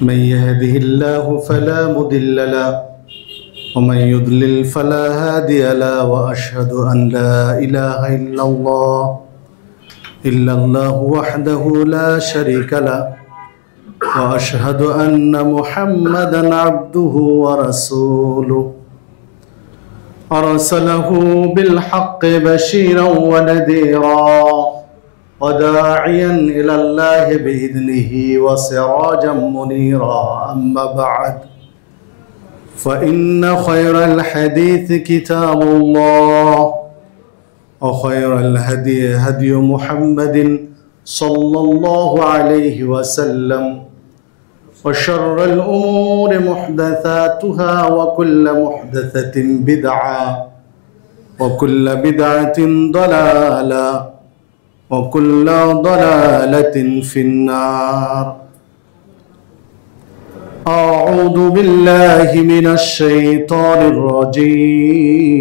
من يهده الله فلا مضل له ومن يضلل فلا هادي له وأشهد أن لا إله إلا الله وحده لا شريك له وأشهد أن محمدا عبده ورسوله أرسله بالحق بشيرا ونذيرا وداعيا إلى الله بإذنه وسراجا منيرا أما بعد فإن خير الحديث كتاب الله وخير الهدي هدي محمد صلى الله عليه وسلم وشر الأمور محدثاتها وكل محدثة بدعة وكل بدعة ضلالة وكل ضلالة في النار. أعوذ بالله من الشيطان الرجيم.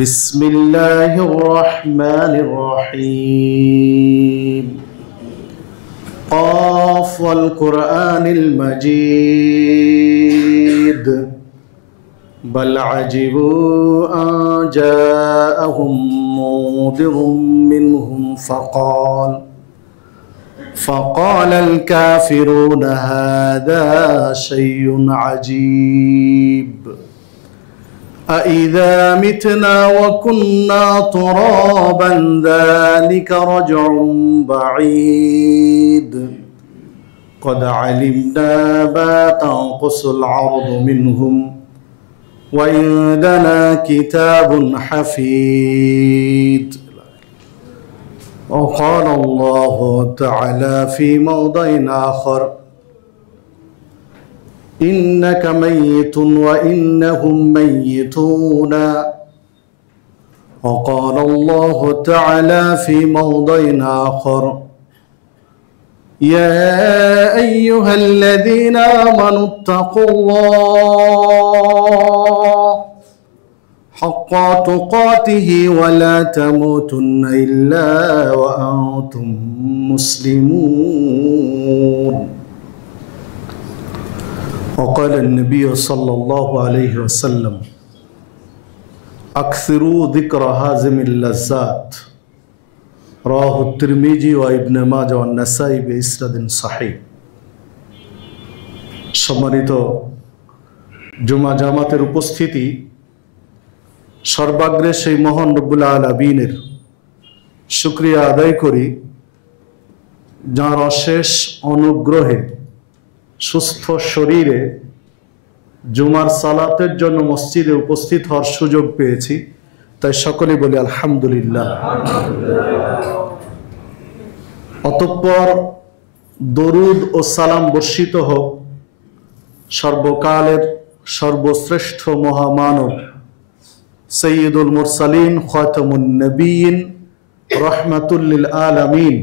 بسم الله الرحمن الرحيم. قاف والقرآن المجيد بل عجبوا أن جاءهم منذر منهم فقال الكافرون هذا شيء عجيب أإذا متنا وكنا ترابا ذلك رجع بعيد قد علمنا ما تنقص الأرض منهم وعندنا كتاب حفيظ. وقال الله تعالى في موضع آخر إنك ميت وإنهم ميتون. وقال الله تعالى في موضع آخر يا أيها الذين آمنوا اتقوا الله حق تقاته ولا تموتن إلا وأنتم مسلمون. وقال النبي صلى الله عليه وسلم أكثروا ذكر هازم اللذات رواه الترمذي وابن ماجه والنسائي بإسناد صحيح। সম্মানিত জুমা জামাতের উপস্থিতি, সর্বাগ্রে সেই মহান রব্বুল আলামিনের শুকরিয়া আদায় করি যার অশেষ অনুগ্রহে সুস্থ শরীরে জুমার সালাতের জন্য মসজিদে উপস্থিত হওয়ার সুযোগ পেয়েছি, তাই সকলে বলি আলহামদুলিল্লাহ। অতঃপর দরুদ ও সালাম বর্ষিত হোক সর্বকালের সর্বশ্রেষ্ঠ মহামানব সৈয়দুল মুরসালিন খাতামুন নবীন রহমাতুল লিল আলামিন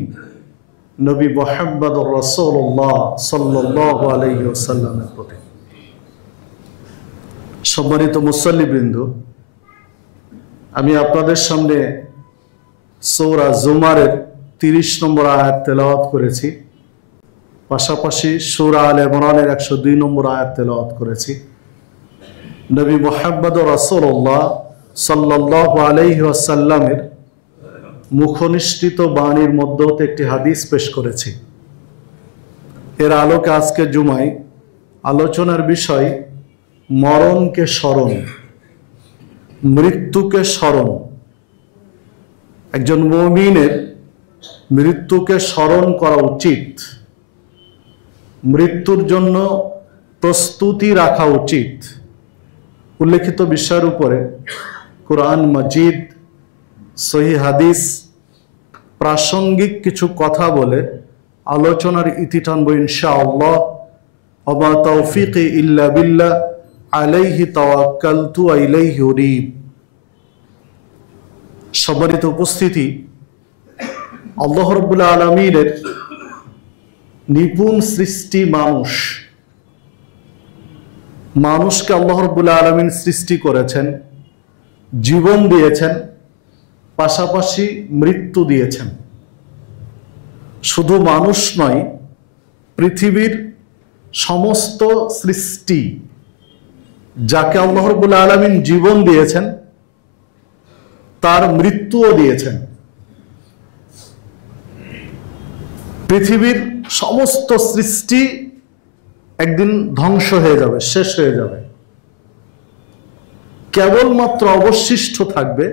নবী মুহাম্মদুর রাসূলুল্লাহ সাল্লাল্লাহু আলাইহি ওয়াসাল্লামের প্রতি। সম্মানিত মুসল্লিবৃন্দ, আমি আপনাদের সামনে সূরা জুমারের 30 নম্বর আয়াত তেলাওয়াত করেছি, পাশাপাশি সূরা আলে ইমরানের 102 নম্বর আয়াত তেলাওয়াত করেছি। নবী মুহাম্মদুর রাসূলুল্লাহ সাল্লাল্লাহু আলাইহি ওয়াসাল্লামের মুখনিসৃত বাণীর মধ্যে হতে একটি হাদিস পেশ করেছি। এর আলোকে আজকে জুমায় আলোচনার বিষয় মরণকে স্মরণ, মৃত্যুকে স্মরণ। একজন মুমিনের মৃত্যুকে স্মরণ করা উচিত, মৃত্যুর জন্য প্রস্তুতি রাখা উচিত। উল্লেখিত বিষয়ের উপরে কুরআন মাজিদ, সহিহ হাদিস, প্রাসঙ্গিক কিছু কথা বলে আলোচনার ইতি টানবো ইনশাআল্লাহ। ওয়া তাওফীকি ইল্লা বিল্লাহ আলাইহি তাওয়াক্কালতু ওয়া ইলাইহি উনীব। সম্মানিত উপস্থিতি, আল্লাহ রাব্বুল আলামিনের নিপুণ সৃষ্টি মানুষ। মানুষকে আল্লাহ রাব্বুল আলামিন সৃষ্টি করেছেন, জীবন দিয়েছেন, পাশাপাশি মৃত্যু দিয়েছেন। শুধু মানুষ নয়, পৃথিবীর সমস্ত সৃষ্টি যাকে আল্লাহ রাব্বুল আলামিন জীবন দিয়েছেন তার মৃত্যুও দিয়েছেন। পৃথিবীর সমস্ত সৃষ্টি একদিন ধ্বংস হয়ে যাবে, শেষ হয়ে যাবে। কেবলমাত্র অবশিষ্ট থাকবে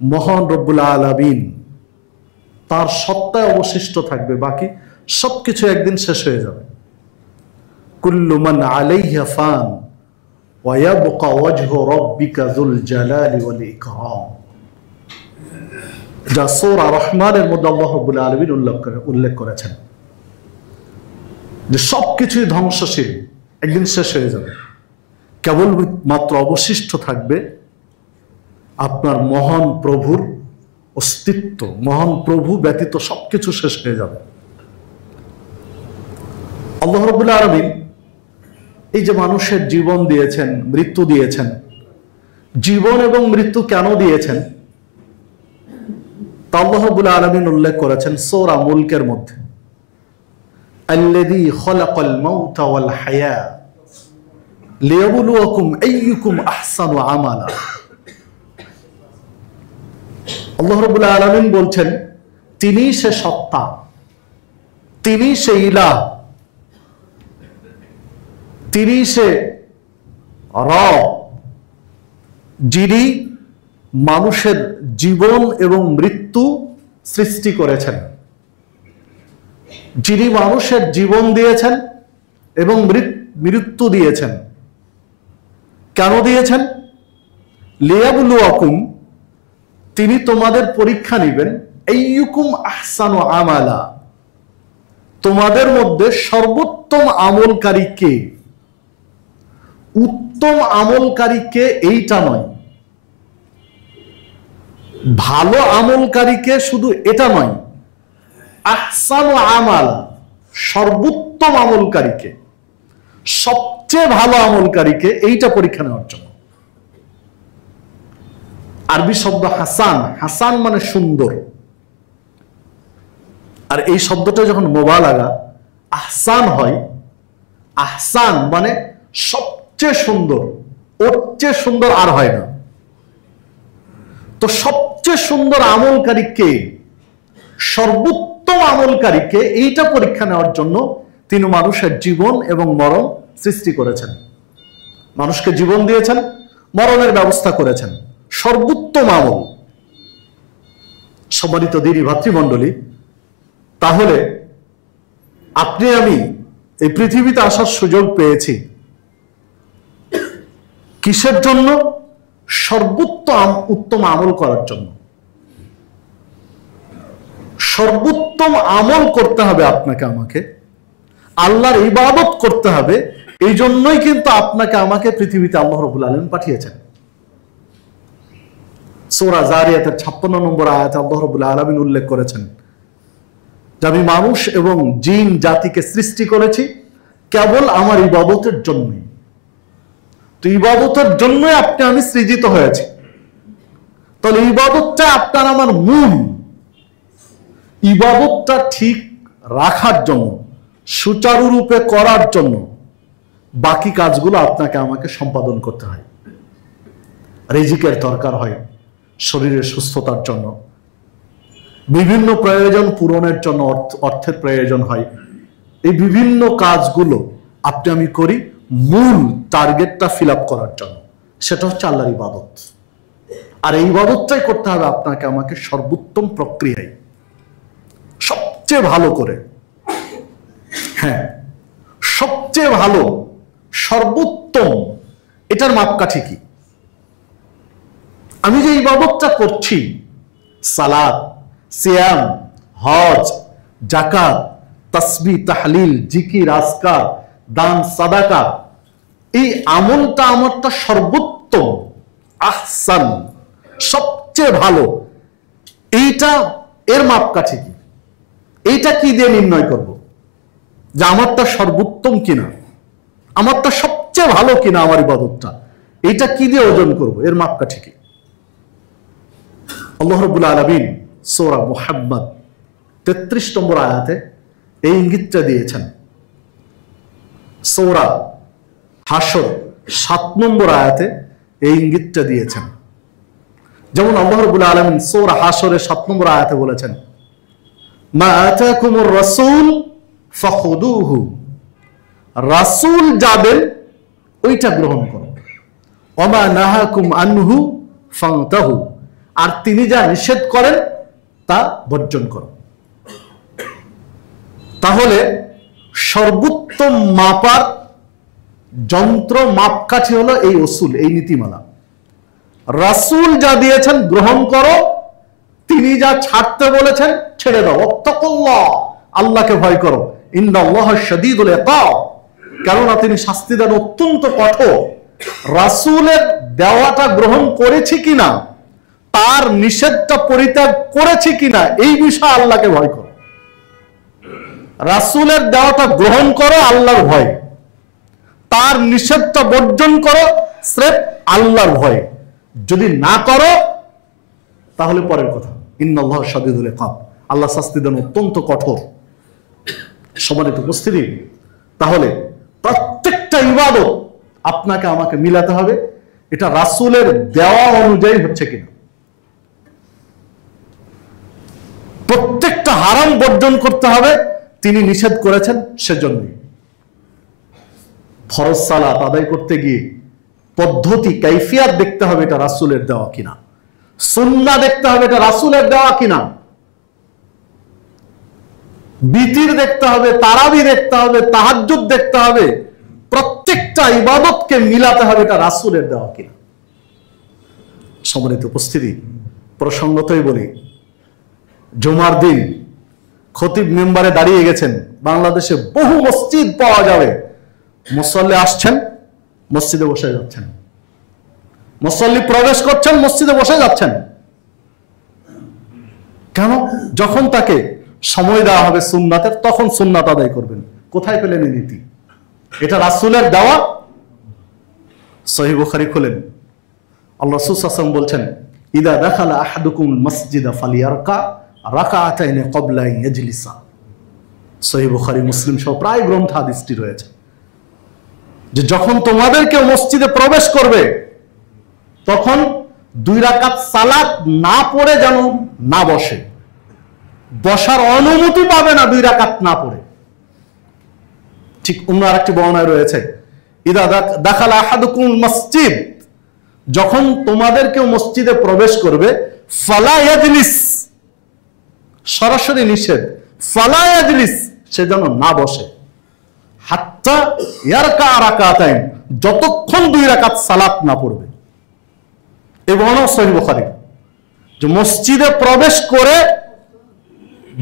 মহান রব্বুল আলামিন, তার সত্তায় অবশিষ্ট থাকবে, বাকি সবকিছু একদিন শেষ হয়ে যাবে। কুল্লু মান আলাইহা ফান ওয়া ইয়াবকা ওয়াজহু রাব্বিকা যুল জালালি ওয়াল ইকরাম, যা সূরা রহমানের মধ্যে আল্লাহ রাব্বুল আলামিন উল্লেখ করেছেন যে সবকিছুই ধ্বংসশীল, একদিন শেষ হয়ে যাবে। কেবল মাত্র অবশিষ্ট থাকবে আপনার মহান প্রভুর অস্তিত্ব। মহান প্রভু ব্যতীত সবকিছু শেষ হয়ে যাবে। আল্লাহ রাব্বুল আলামিন এই যে মানুষের জীবন দিয়েছেন, মৃত্যু দিয়েছেন, জীবন এবং মৃত্যু কেন দিয়েছেন তা আল্লাহ রাব্বুল আলামিন উল্লেখ করেছেন সূরা মুলকের মধ্যে। আল্লাযী খালাকাল মাউতা ওয়াল হায়া লিয়াবলুয়াকুম আইয়ুকুম আহসানু আমালা। আল্লাহ রাব্বুল আলামিন বলছেন তিনি সে সত্তা, তিনি সে ইলাহ, তিনি সে রব, যিনি মানুষের জীবন এবং মৃত্যু সৃষ্টি করেছেন, যিনি মানুষের জীবন দিয়েছেন এবং মৃত্যু দিয়েছেন। কেন দিয়েছেন? লিয়াবলুয়াকুম, তিনি তোমাদের পরীক্ষা নেবেন, আইয়ুকুম আহসানু আমালা, তোমাদের মধ্যে সর্বোত্তম আমলকারী কে। উত্তম আমলকারী কে এইটা নয়, ভালো আমলকারীকে শুধু এটা নয়, আহসানু আমালা, সর্বোত্তম আমলকারীকে, সবচেয়ে ভালো আমলকারীকে, এইটা পরীক্ষা নেওয়ার জন্য। আরবি শব্দ হাসান, হাসান মানে সুন্দর, আর এই শব্দটা যখন মুবালাগা আহসান হয়, আহসান মানে সবচেয়ে সুন্দর, ওর চেয়ে সুন্দর আর হয় না। তো সবচেয়ে সুন্দর আমলকারী কে, সর্বোত্তম আমলকারী কে, এইটা পরীক্ষা নেওয়ার জন্য তিনি মানুষের জীবন এবং মরণ সৃষ্টি করেছেন, মানুষকে জীবন দিয়েছেন, মরণের ব্যবস্থা করেছেন, সর্বোত্তম আমল। সম্মানিত দিনী ভাতৃমণ্ডলী, তাহলে আপনি আমি এই পৃথিবীতে আসার সুযোগ পেয়েছি কিসের জন্য? উত্তম আমল করার জন্য। সর্বোত্তম আমল করতে হবে আপনাকে আমাকে, আল্লাহর ইবাদত করতে হবে। এই জন্যই কিন্তু আপনাকে আমাকে পৃথিবীতে আল্লাহ রাব্বুল আলামিন পাঠিয়েছেন। সূরা যারিয়াতের 56 নম্বর আয়াতে আল্লাহ রাব্বুল আলামিন উল্লেখ করেছেন যে আমি মানুষ এবং জিন জাতিকে সৃষ্টি করেছি কেবল আমার ইবাদতের জন্যই। তো ইবাদতের জন্যই আপনি আমি সৃজিত হয়েছি। তাহলে ইবাদতটা আপনার আমার মূল, ইবাদতটা ঠিক রাখার জন্য, সুচারুরূপে করার জন্য বাকি কাজগুলো আপনাকে আমাকে সম্পাদন করতে হয়। রিজিকের দরকার হয়, শরীরের সুস্থতার জন্য, বিভিন্ন প্রয়োজন পূরণের জন্য অর্থের প্রয়োজন হয়। এই বিভিন্ন কাজগুলো আপনি আমি করি মূল টার্গেটটা ফিল আপ করার জন্য, সেটা হচ্ছে আল্লাহর ইবাদত। আর এই ইবাদতটাই করতে হবে আপনাকে আমাকে সর্বোত্তম প্রক্রিয়ায়, সবচেয়ে ভালো করে। হ্যাঁ, সবচেয়ে ভালো, সর্বোত্তম, এটার মাপকাঠি কি? আমি যে ইবাদতটা করছি, সালাত, সিয়াম, হজ, যাকাত, তাসবিহ, তাহলিল, জিকির, আজকার, দান, সাদাকা, এই আমলটা আমারটা সর্বোত্তম, আহসান, সবচেয়ে ভালো, এইটা এর মাপকাঠি কি? এইটা কি দিয়ে নির্ণয় করব যে আমারটা সর্বোত্তম কিনা, আমারটা সবচেয়ে ভালো কিনা? আমার ইবাদতটা এইটা কি দিয়ে ওজন করব? এর মাপকাঠি কি? আল্লাহ রাব্বুল আলামিন সূরা মুহাম্মদ 33 নম্বর আয়াতে এই ইঙ্গিতটা দিয়েছেন। সূরা হাশর 7 নম্বর আয়াতে এই ইঙ্গিতটা দিয়েছেন। যেমন আল্লাহ রাব্বুল আলামিন সূরা হাশরের 7 নম্বর আয়াতে বলেছেন, মা আতাকুমুর রাসূল ফাখুদুহু, রাসূল যাবেন ওইটা গ্রহণ করো, ওয়া মা নাহাকুম আনহু ফান্তাহু, আর তিনি যা নিষেধ করেন তা বর্জন করো। তাহলে সর্বোত্তম মাপার যন্ত্র মাপকাঠি হলো এই উসুল, এই নীতিমালা। রাসূল যা দিয়েছেন গ্রহণ করো, তিনি যা ছাড়তে বলেছেন ছেড়ে দাও। ওয়াত্তাকুল্লাহ, আল্লাহকে ভয় করো। ইন্নাল্লাহা শাদীদুল ইকাব, কেননা তিনি শাস্তি দেন অত্যন্ত কঠোর। রাসূলের দেওয়াটা গ্রহণ করেছি কিনা, তার নিষেধটা পরিত্যাগ করেছি কিনা, এই বিষয়ে আল্লাহকে ভয় করো। রাসূলের দেওয়াটা গ্রহণ করো আল্লাহর ভয়, তার নিষেধটা বর্জন করো স্রেফ আল্লাহর ভয়। যদি না করো তাহলে পরের কথা, ইন্নাল্লাহা শাদীদুল ইকাব, আল্লাহ শাস্তি দেন অত্যন্ত কঠোর। সম্মানিত উপস্থিতি, তাহলে প্রত্যেকটা ইবাদত আপনাকে আমাকে মিলাতে হবে এটা রাসূলের দেওয়া অনুযায়ী হচ্ছে কিনা। প্রত্যেকটা হারাম বর্জন করতে হবে, তিনি নিষেধ করেছেন সেজন্যই। ফরজ সালাত আদায় করতে গিয়ে পদ্ধতি কাইফিয়াত দেখতে হবে এটা রাসূলের দেওয়া কিনা, সুন্নাহ দেখতে হবে এটা রাসূলের দেওয়া কিনা, বিতির দেখতে হবে, তারাবি দেখতে হবে, তাহাজ্জুদ দেখতে হবে। প্রত্যেকটা ইবাদতকে মিলাতে হবে এটা রাসূলের দেওয়া কিনা। সম্মানিত উপস্থিতি, প্রসঙ্গতই বলি, জুমার দিন খতিব মেম্বারে দাঁড়িয়ে গেছেন। বাংলাদেশে বহু মসজিদ পাওয়া যাবে, মুসল্লি আসছেন মসজিদে বসে যাচ্ছেন, মুসল্লি প্রবেশ করছেন মসজিদে বসে যাচ্ছেন। কেন? যখন তাকে সময় দেওয়া হবে সুন্নাতের, তখন সুন্নাত আদায় করবেন। কোথায় পেলেন এই নীতি? এটা রাসূলের দেওয়া। সহিহ বুখারী খুলেন, আল্লাহ রাসূল সাল্লাল্লাহু আলাইহি ওয়াসাল্লাম বলছেন, ইদা দাখালা আহাদুকুম মাসজিদা ফালিয়ারকা রাকাআতাইন ক্বাবলা আন ইয়াজলিসা। সহিহ বুখারী, মুসলিম সহ প্রায় গ্রন্থ হাদিসটি রয়েছে যে যখন তোমাদের কেউ মসজিদে প্রবেশ করবে তখন 2 রাকাত সালাত না পড়ে যেন না বসে, বসার অনুমতি পাবে না 2 রাকাত না পড়ে। ঠিক অন্য আরেকটি বর্ণনায় রয়েছে, ইদা দাখালা আহাদুকুম মসজিদ, যখন তোমাদের কেউ মসজিদে প্রবেশ করবে, ফালা ইয়াজলিস, সরাসরি নিষেধ, ফালা ইয়াজলিস, সে যেন না বসে, হাত্তা ইয়ারকা রাকাতাইন, যতক্ষণ 2 রাকাত সালাত না পড়বে। এই বর্ণনা সহিহ বুখারী, যে মসজিদে প্রবেশ করে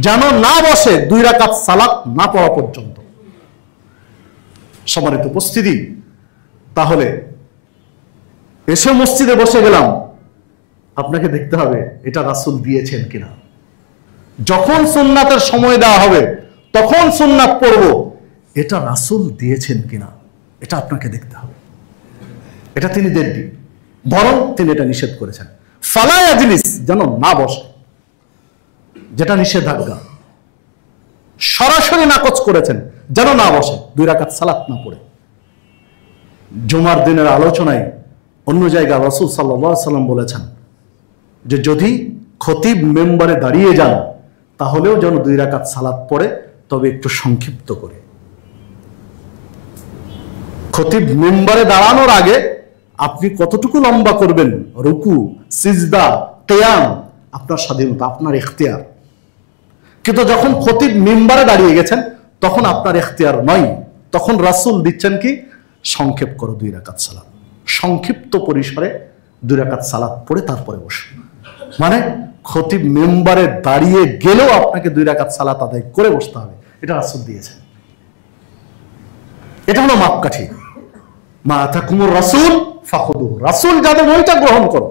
যেন না বসে 2 রাকাত সালাত না পড়া পর্যন্ত। সম্মানিত উপস্থিতি, তাহলে এসে মসজিদে বসে গেলাম, আপনাকে দেখতে হবে এটা রাসূল দিয়েছেন কিনা। যখন সুন্নাতের সময় দেওয়া হবে তখন সুন্নাত পড়ব, এটা রাসূল দিয়েছেন কিনা এটা আপনাকে দেখতে হবে। এটা তিনি দেননি, বরং তিনি এটা নিষেধ করেছেন। ফালা ইয়াজলিস, যেন না বসে, যেটা নিষেধাজ্ঞা। সরাসরি নাকচ করেছেন, যেন না বসে 2 রাকাত সালাত না পড়ে। জুমার দিনের আলোচনায় অন্য জায়গায় রাসূল সাল্লাল্লাহু আলাইহি ওয়াসাল্লাম বলেছেন যে যদি খতিব মেম্বারে দাঁড়িয়ে যান তাহলেও যেন 2 রাকাত সালাত পড়ে, তবে একটু সংক্ষিপ্ত করে। খতিব মেম্বারে দাঁড়ানোর আগে আপনি কতটুকু লম্বা করবেন, রুকু, সিজদা, কিয়াম, আপনার স্বাধীনতা, আপনার ইখতিয়ার। কিন্তু যখন খতিব মেম্বারে দাঁড়িয়ে গেছেন তখন আপনার ইখতিয়ার নয়, তখন রাসূল দিচ্ছেন কি, সংক্ষেপ করো 2 রাকাত সালাত, সংক্ষিপ্ত পরিসরে 2 রাকাত সালাত পড়ে তারপরে বসো। মানে খতিব মেম্বারে দাঁড়িয়ে গেলেও আপনাকে 2 রাকাত সালাত আদায় করে বসতে হবে, এটা রাসূল দিয়েছেন। এটা হলো মাপকাঠি। মা আতাকুমুর রাসূল ফাখুদুহু, রাসূল যাদের ওইটা গ্রহণ করো।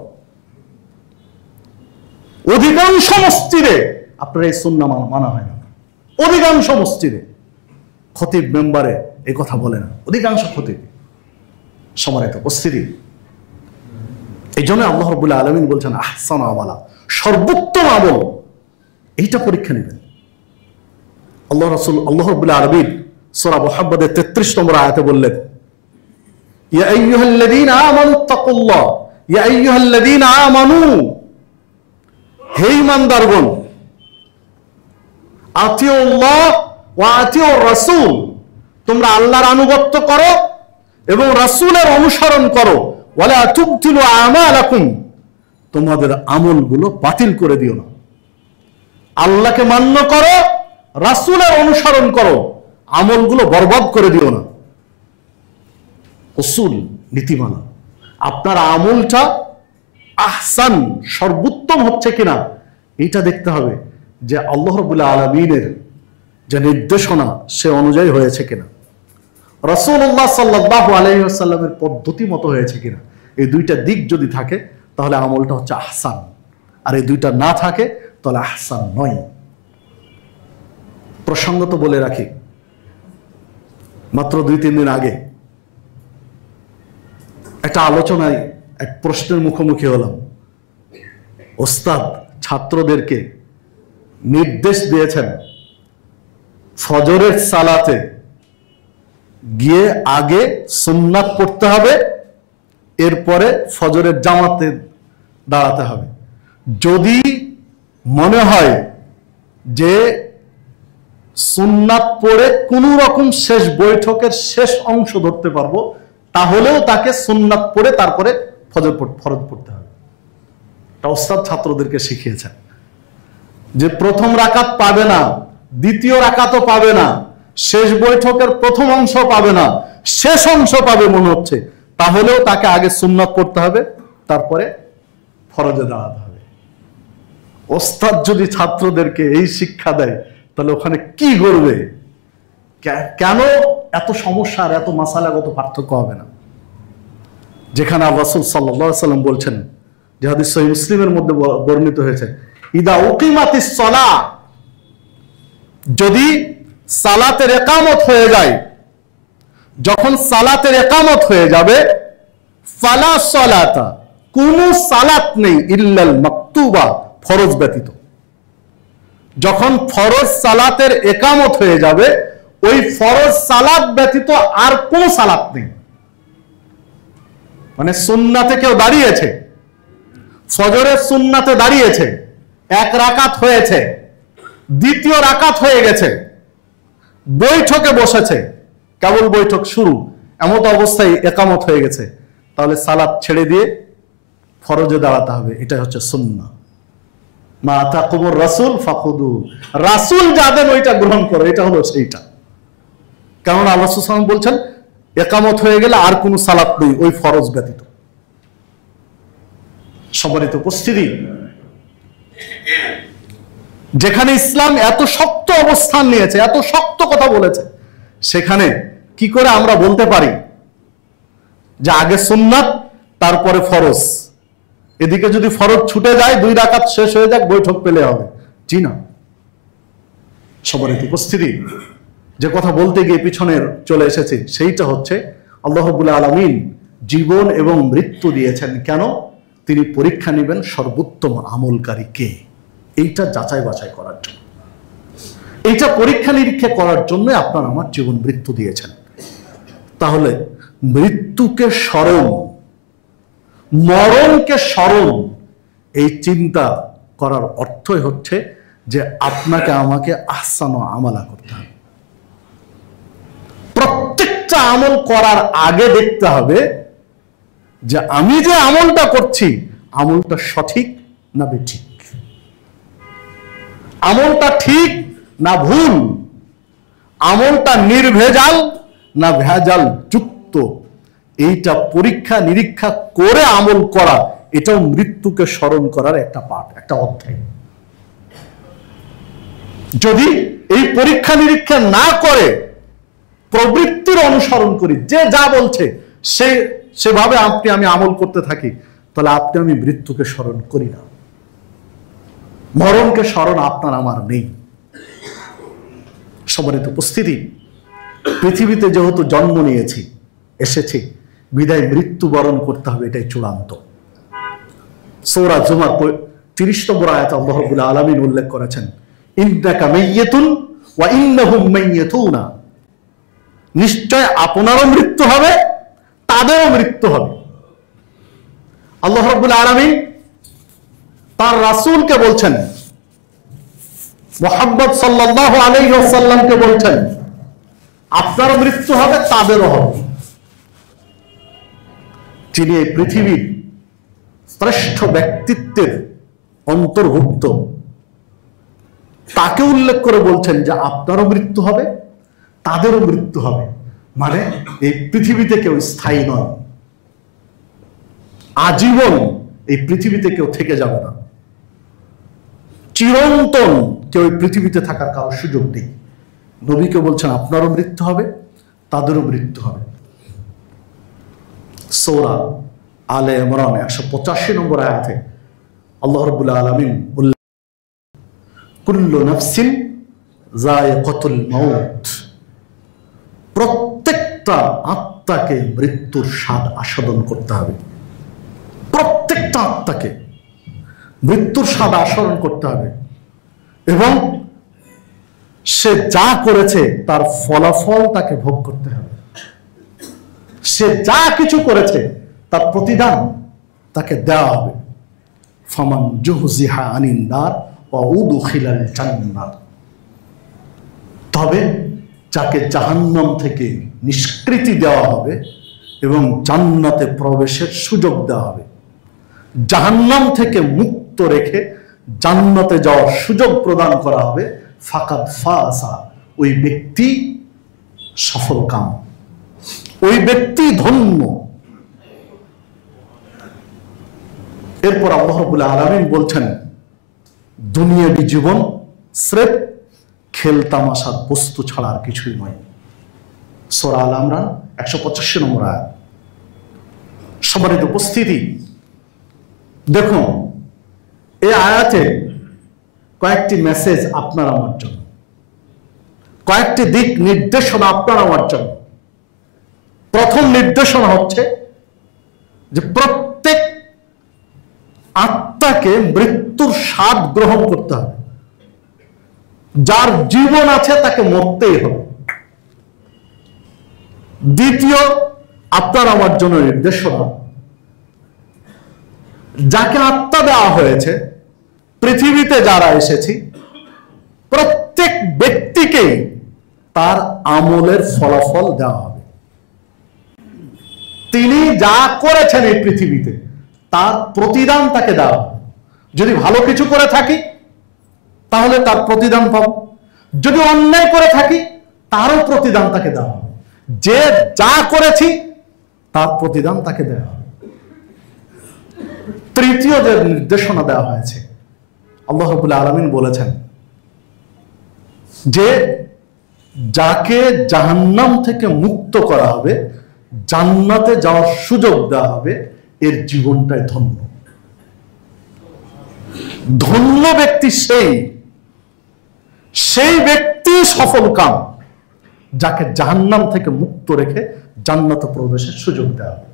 অধিকাংশ মসজিদে আপনার এই সুন্নাহ মানা হয় না। অধিকাংশ মসজিদে খতিব মেম্বারে এই কথা বলে না, অধিকাংশ খতিব। সম্মানিত উপস্থিতি, এই জন্য আল্লাহ রাব্বুল আলামিন বলছেন আহসানু আমালা, সর্বোত্তম আমল, এইটা পরীক্ষা নেবেন। আল্লাহ রাব্বুল আলামিন সূরা মুহাম্মাদের 33 নম্বর আয়াতে বললেন, ইয়া আইয়ুহাল্লাযীনা আমানু তাকুল্লাহ, ইয়া আইয়ুহাল্লাযীনা আমানু, হে ঈমানদারগণ, আতিউল্লাহ ওয়া আতিউর রাসূল, তোমরা আল্লাহর আনুগত্য করো এবং রাসূলের অনুসরণ করো, ওয়ালা তুবতিলু আমালাকুম, তোমাদের আমলগুলো বাতিল করে দিও না। আল্লাহকে মান্য করো, রাসূলের অনুসরণ করো, আমলগুলো বরবাদ করে দিও না। উসুল, নীতিমালা, আপনার আমলটা আহসান, সর্বোত্তম হচ্ছে কিনা এটা দেখতে হবে, যে আল্লাহ রাব্বুল আলামিনের যে নির্দেশনা সে অনুযায়ী হয়েছে কিনা, রাসূলুল্লাহ সাল্লাল্লাহু আলাইহি ওয়াসাল্লামের পদ্ধতি মতো হয়েছে কিনা। এই দুইটা দিক যদি থাকে তাহলে আমলটা হচ্ছে আহসান, আর এই দুইটা না থাকে তাহলে আহসান নয়। প্রসঙ্গত বলে রাখি, মাত্র 2-3 দিন আগে একটা আলোচনায় এক প্রশ্নের মুখোমুখি হলাম। ওস্তাদ ছাত্রদেরকে নির্দেশ দিয়েছেন ফজরের সালাতে গিয়ে আগে সুন্নাত পড়তে হবে, এরপরে ফজরের জামাতে দাঁড়াতে হবে। যদি মনে হয় যে সুন্নাত পড়ে কোন রকম শেষ বৈঠকের শেষ অংশ ধরতে পারবো, তাহলেও তাকে সুন্নাত পড়ে তারপরে ফরজ পড়তে হবে। ওস্তাদ ছাত্রদেরকে শিখিয়েছেন যে প্রথম রাকাত পাবে না, দ্বিতীয় রাকাতও পাবে না, শেষ বৈঠকের প্রথম অংশ পাবে না, শেষ অংশ পাবে মনে হচ্ছে, তাহলেও তাকে আগে সুন্নাত পড়তে হবে, তারপরে ফরজে দাঁড়াতে হবে। ওস্তাদ যদি ছাত্রদেরকে এই শিক্ষা দেয় তাহলে ওখানে কি করবে? কেন এত সমস্যা আর এত মাসালাগত পার্থক্য হবে না? যেখানে রাসূল সাল্লাল্লাহু আলাইহি ওয়াসাল্লাম বলছেন, যে হাদিস সহিহ মুসলিমের মধ্যে বর্ণিত হয়েছে, ইদা উকিমাতিস সালাহ, যদি সালাতের ইকামত হয়ে যায়, যখন সালাতের ইকামত হয়ে যাবে, ফালা সালাতা, কোন সালাত নেই, ইল্লাল মাকতুবা, ফরজ ব্যতীত। যখন ফরজ সালাতের ইকামত হয়ে যাবে, ওই ফরজ সালাত ব্যতীত আর কোন সালাত নেই। মানে সুন্নাতে কেউ দাঁড়িয়েছে, ফজরের সুন্নাতে দাঁড়িয়েছে, এক রাকাত হয়েছে, দ্বিতীয় রাকাত হয়ে গেছে, বৈঠকে বসেছে, কেবল বৈঠক শুরু, এমত অবস্থায় ইকামত হয়ে গেছে, তাহলে সালাত ছেড়ে দিয়ে ফরজে দাঁড়াতে হবে। এটা হচ্ছে সুন্নাহ। মা আতাকুমুর রাসূল ফাখুদু, রাসূল যা দেন ওইটা গ্রহণ করো, এটা হলো সেইটা। কারণ আল্লাহ সাল্লাল্লাহু আলাইহি ওয়াসাল্লাম বলছেন ইকামত হয়ে গেলে আর কোনো সালাত নেই ওই ফরজ ব্যতীত। সম্মানিত উপস্থিতি, যেখানে ইসলাম এত শক্ত অবস্থান নিয়েছে, এত শক্ত কথা বলেছে, সেখানে কি করে আমরা বলতে পারি যে আগে সুন্নাত তারপরে ফরজ? এদিকে যদি ফরজ ছুটে যায়, 2 রাকাত শেষ হয়ে যাক, বৈঠক পেলে হবে? জি না। সম্মানিত উপস্থিতি, যে কথা বলতে গিয়ে পিছনের চলে এসেছে, সেইটা হচ্ছে আল্লাহ রাব্বুল আলামিন জীবন এবং মৃত্যু দিয়েছেন কেন? তিনি পরীক্ষা নেবেন সর্বোত্তম আমলকারী কে, এইটা যাচাই বাছাই করার জন্য, এইটা পরীক্ষা নিরীক্ষা করার জন্য আপনার আমার জীবন মৃত্যু দিয়েছেন। তাহলে মৃত্যুকে স্মরণ, মরণকে স্মরণ, এই চিন্তা করার অর্থই হচ্ছে যে আপনাকে আমাকে আহসান আমালা করতে হবে। প্রত্যেকটা আমল করার আগে দেখতে হবে যে আমি যে আমলটা করছি, আমলটা সঠিক না বেঠিক, আমলটা ঠিক না ভুল, আমলটা নির্ভেজাল না ভেজাল যুক্ত। এইটা পরীক্ষা নিরীক্ষা করে আমল করা, এটাও মৃত্যুকে স্মরণ করার একটা পাঠ, একটা অধ্যায়। যদি এই পরীক্ষা নিরীক্ষা না করে প্রবৃত্তির অনুসরণ করি, যে যা বলছে সেভাবে আমি আমল করতে থাকি, তাহলে আমি মৃত্যুকে স্মরণ করি না, মরণকে স্মরণ আপনার আমার নেই। সম্মানিত উপস্থিতি, পৃথিবীতে যেহেতু জন্ম নিয়েছি, এসেছি, বিদায় মৃত্যুবরণ করতে হবে, এটাই চূড়ান্ত। সূরা জুমার 30 নম্বর আয়াতে আল্লাহ রাব্বুল আলামিন উল্লেখ করেছেন, ইন্নাকা মাইয়িতুন ওয়া ইন্নাহুম মাইয়িতুনা, নিশ্চয় আপনারও মৃত্যু হবে, তাদেরও মৃত্যু হবে। আল্লাহ রাব্বুল আলামিন তার রাসূলকে বলছেন, মুহাম্মদ সাল্লাল্লাহু আলাইহি ওয়াসাল্লামকে বলছেন, আপনারও মৃত্যু হবে, তাদেরও হবে। যিনি এই পৃথিবীর শ্রেষ্ঠ ব্যক্তিত্বের অন্তর্ভুক্ত, তাকে উল্লেখ করে বলছেন যে আপনারও মৃত্যু হবে, তাদেরও মৃত্যু হবে। মানে এই পৃথিবীতে কেউ স্থায়ী নয়, আজীবন এই পৃথিবীতে কেউ থেকে যাবে না, চিরন্তন কেউ এই পৃথিবীতে থাকার কারো সুযোগ নেই। নবীকে বলছেন আপনারও মৃত্যু হবে, তাদেরও মৃত্যু হবে। সূরা আলে ইমরান 185 নম্বর আয়াতে আল্লাহ রাব্বুল আলামিন বললেন, কুল্লু নাফসিন যায়িকাতুল মাউত, প্রত্যেকটা আত্মাকে মৃত্যুর স্বাদ আস্বাদন করতে হবে। প্রত্যেকটা আত্মাকে মৃত্যুর স্বাদ আস্বাদন করতে হবে এবং সে যা করেছে তার ফলাফল তাকে ভোগ করতে হবে। সে যা কিছু করেছে তার প্রতিদান তাকে দেওয়া হবে। ফামান জুহজিহা আনিন নার ওয়া উদখিলাল জান্নাহ, তবে যাকে জাহান্নাম থেকে নিষ্কৃতি দেওয়া হবে এবং জান্নাতে প্রবেশের সুযোগ দেওয়া হবে, জাহান্নাম থেকে মুক্ত রেখে জান্নাতে যাওয়ার সুযোগ প্রদান করা হবে, ফাকাদ ফাসা, ওই ব্যক্তি সফল কাম, ওই ব্যক্তি ধন্য। এরপর আল্লাহ রাব্বুল আলামিন বলছেন, দুনিয়াবী জীবন স্রেফ খেল তামাশার বস্তু ছাড়া আর কিছুই নয়। সূরা আল ইমরান 185 নম্বর আয়াত। সম্মানিত উপস্থিতি, দেখুন এই আয়াতে কয়েকটি মেসেজ আপনার আমার জন্য, কয়েকটি দিক নির্দেশনা আপনার আমার জন্য। প্রথম নির্দেশনা হচ্ছে যে প্রত্যেক আত্মাকে মৃত্যুর স্বাদ গ্রহণ করতে হবে। যার জীবন আছে তাকে মরতেই হবে। দ্বিতীয় আপনার আমার জন্য নির্দেশনা, যাকে আত্মা দেওয়া হয়েছে, পৃথিবীতে যারা এসেছি প্রত্যেক ব্যক্তিকে তার আমলের ফলাফল দেওয়া হবে। তিনি যা করেছেন এই পৃথিবীতে তার প্রতিদান তাকে দেওয়া হবে। যদি ভালো কিছু করে থাকি তাহলে তার প্রতিদান পাব, যদি অন্যায় করে থাকি তারও প্রতিদান তাকে দেওয়া হবে। যে যা করেছি তার প্রতিদান তাকে দেওয়া হবে। তৃতীয় যে নির্দেশনা দেওয়া হয়েছে, আল্লাহ রাব্বুল আলামিন বলেছেন যে যাকে জাহান্নাম থেকে মুক্ত করা হবে, জান্নাতে যাওয়ার সুযোগ দেওয়া হবে, এর জীবনটাই ধন্য। ধন্য ব্যক্তি সেই ব্যক্তি সফল কাম যাকে জাহান্নাম থেকে মুক্ত রেখে জান্নাতে প্রবেশের সুযোগ দেওয়া হবে।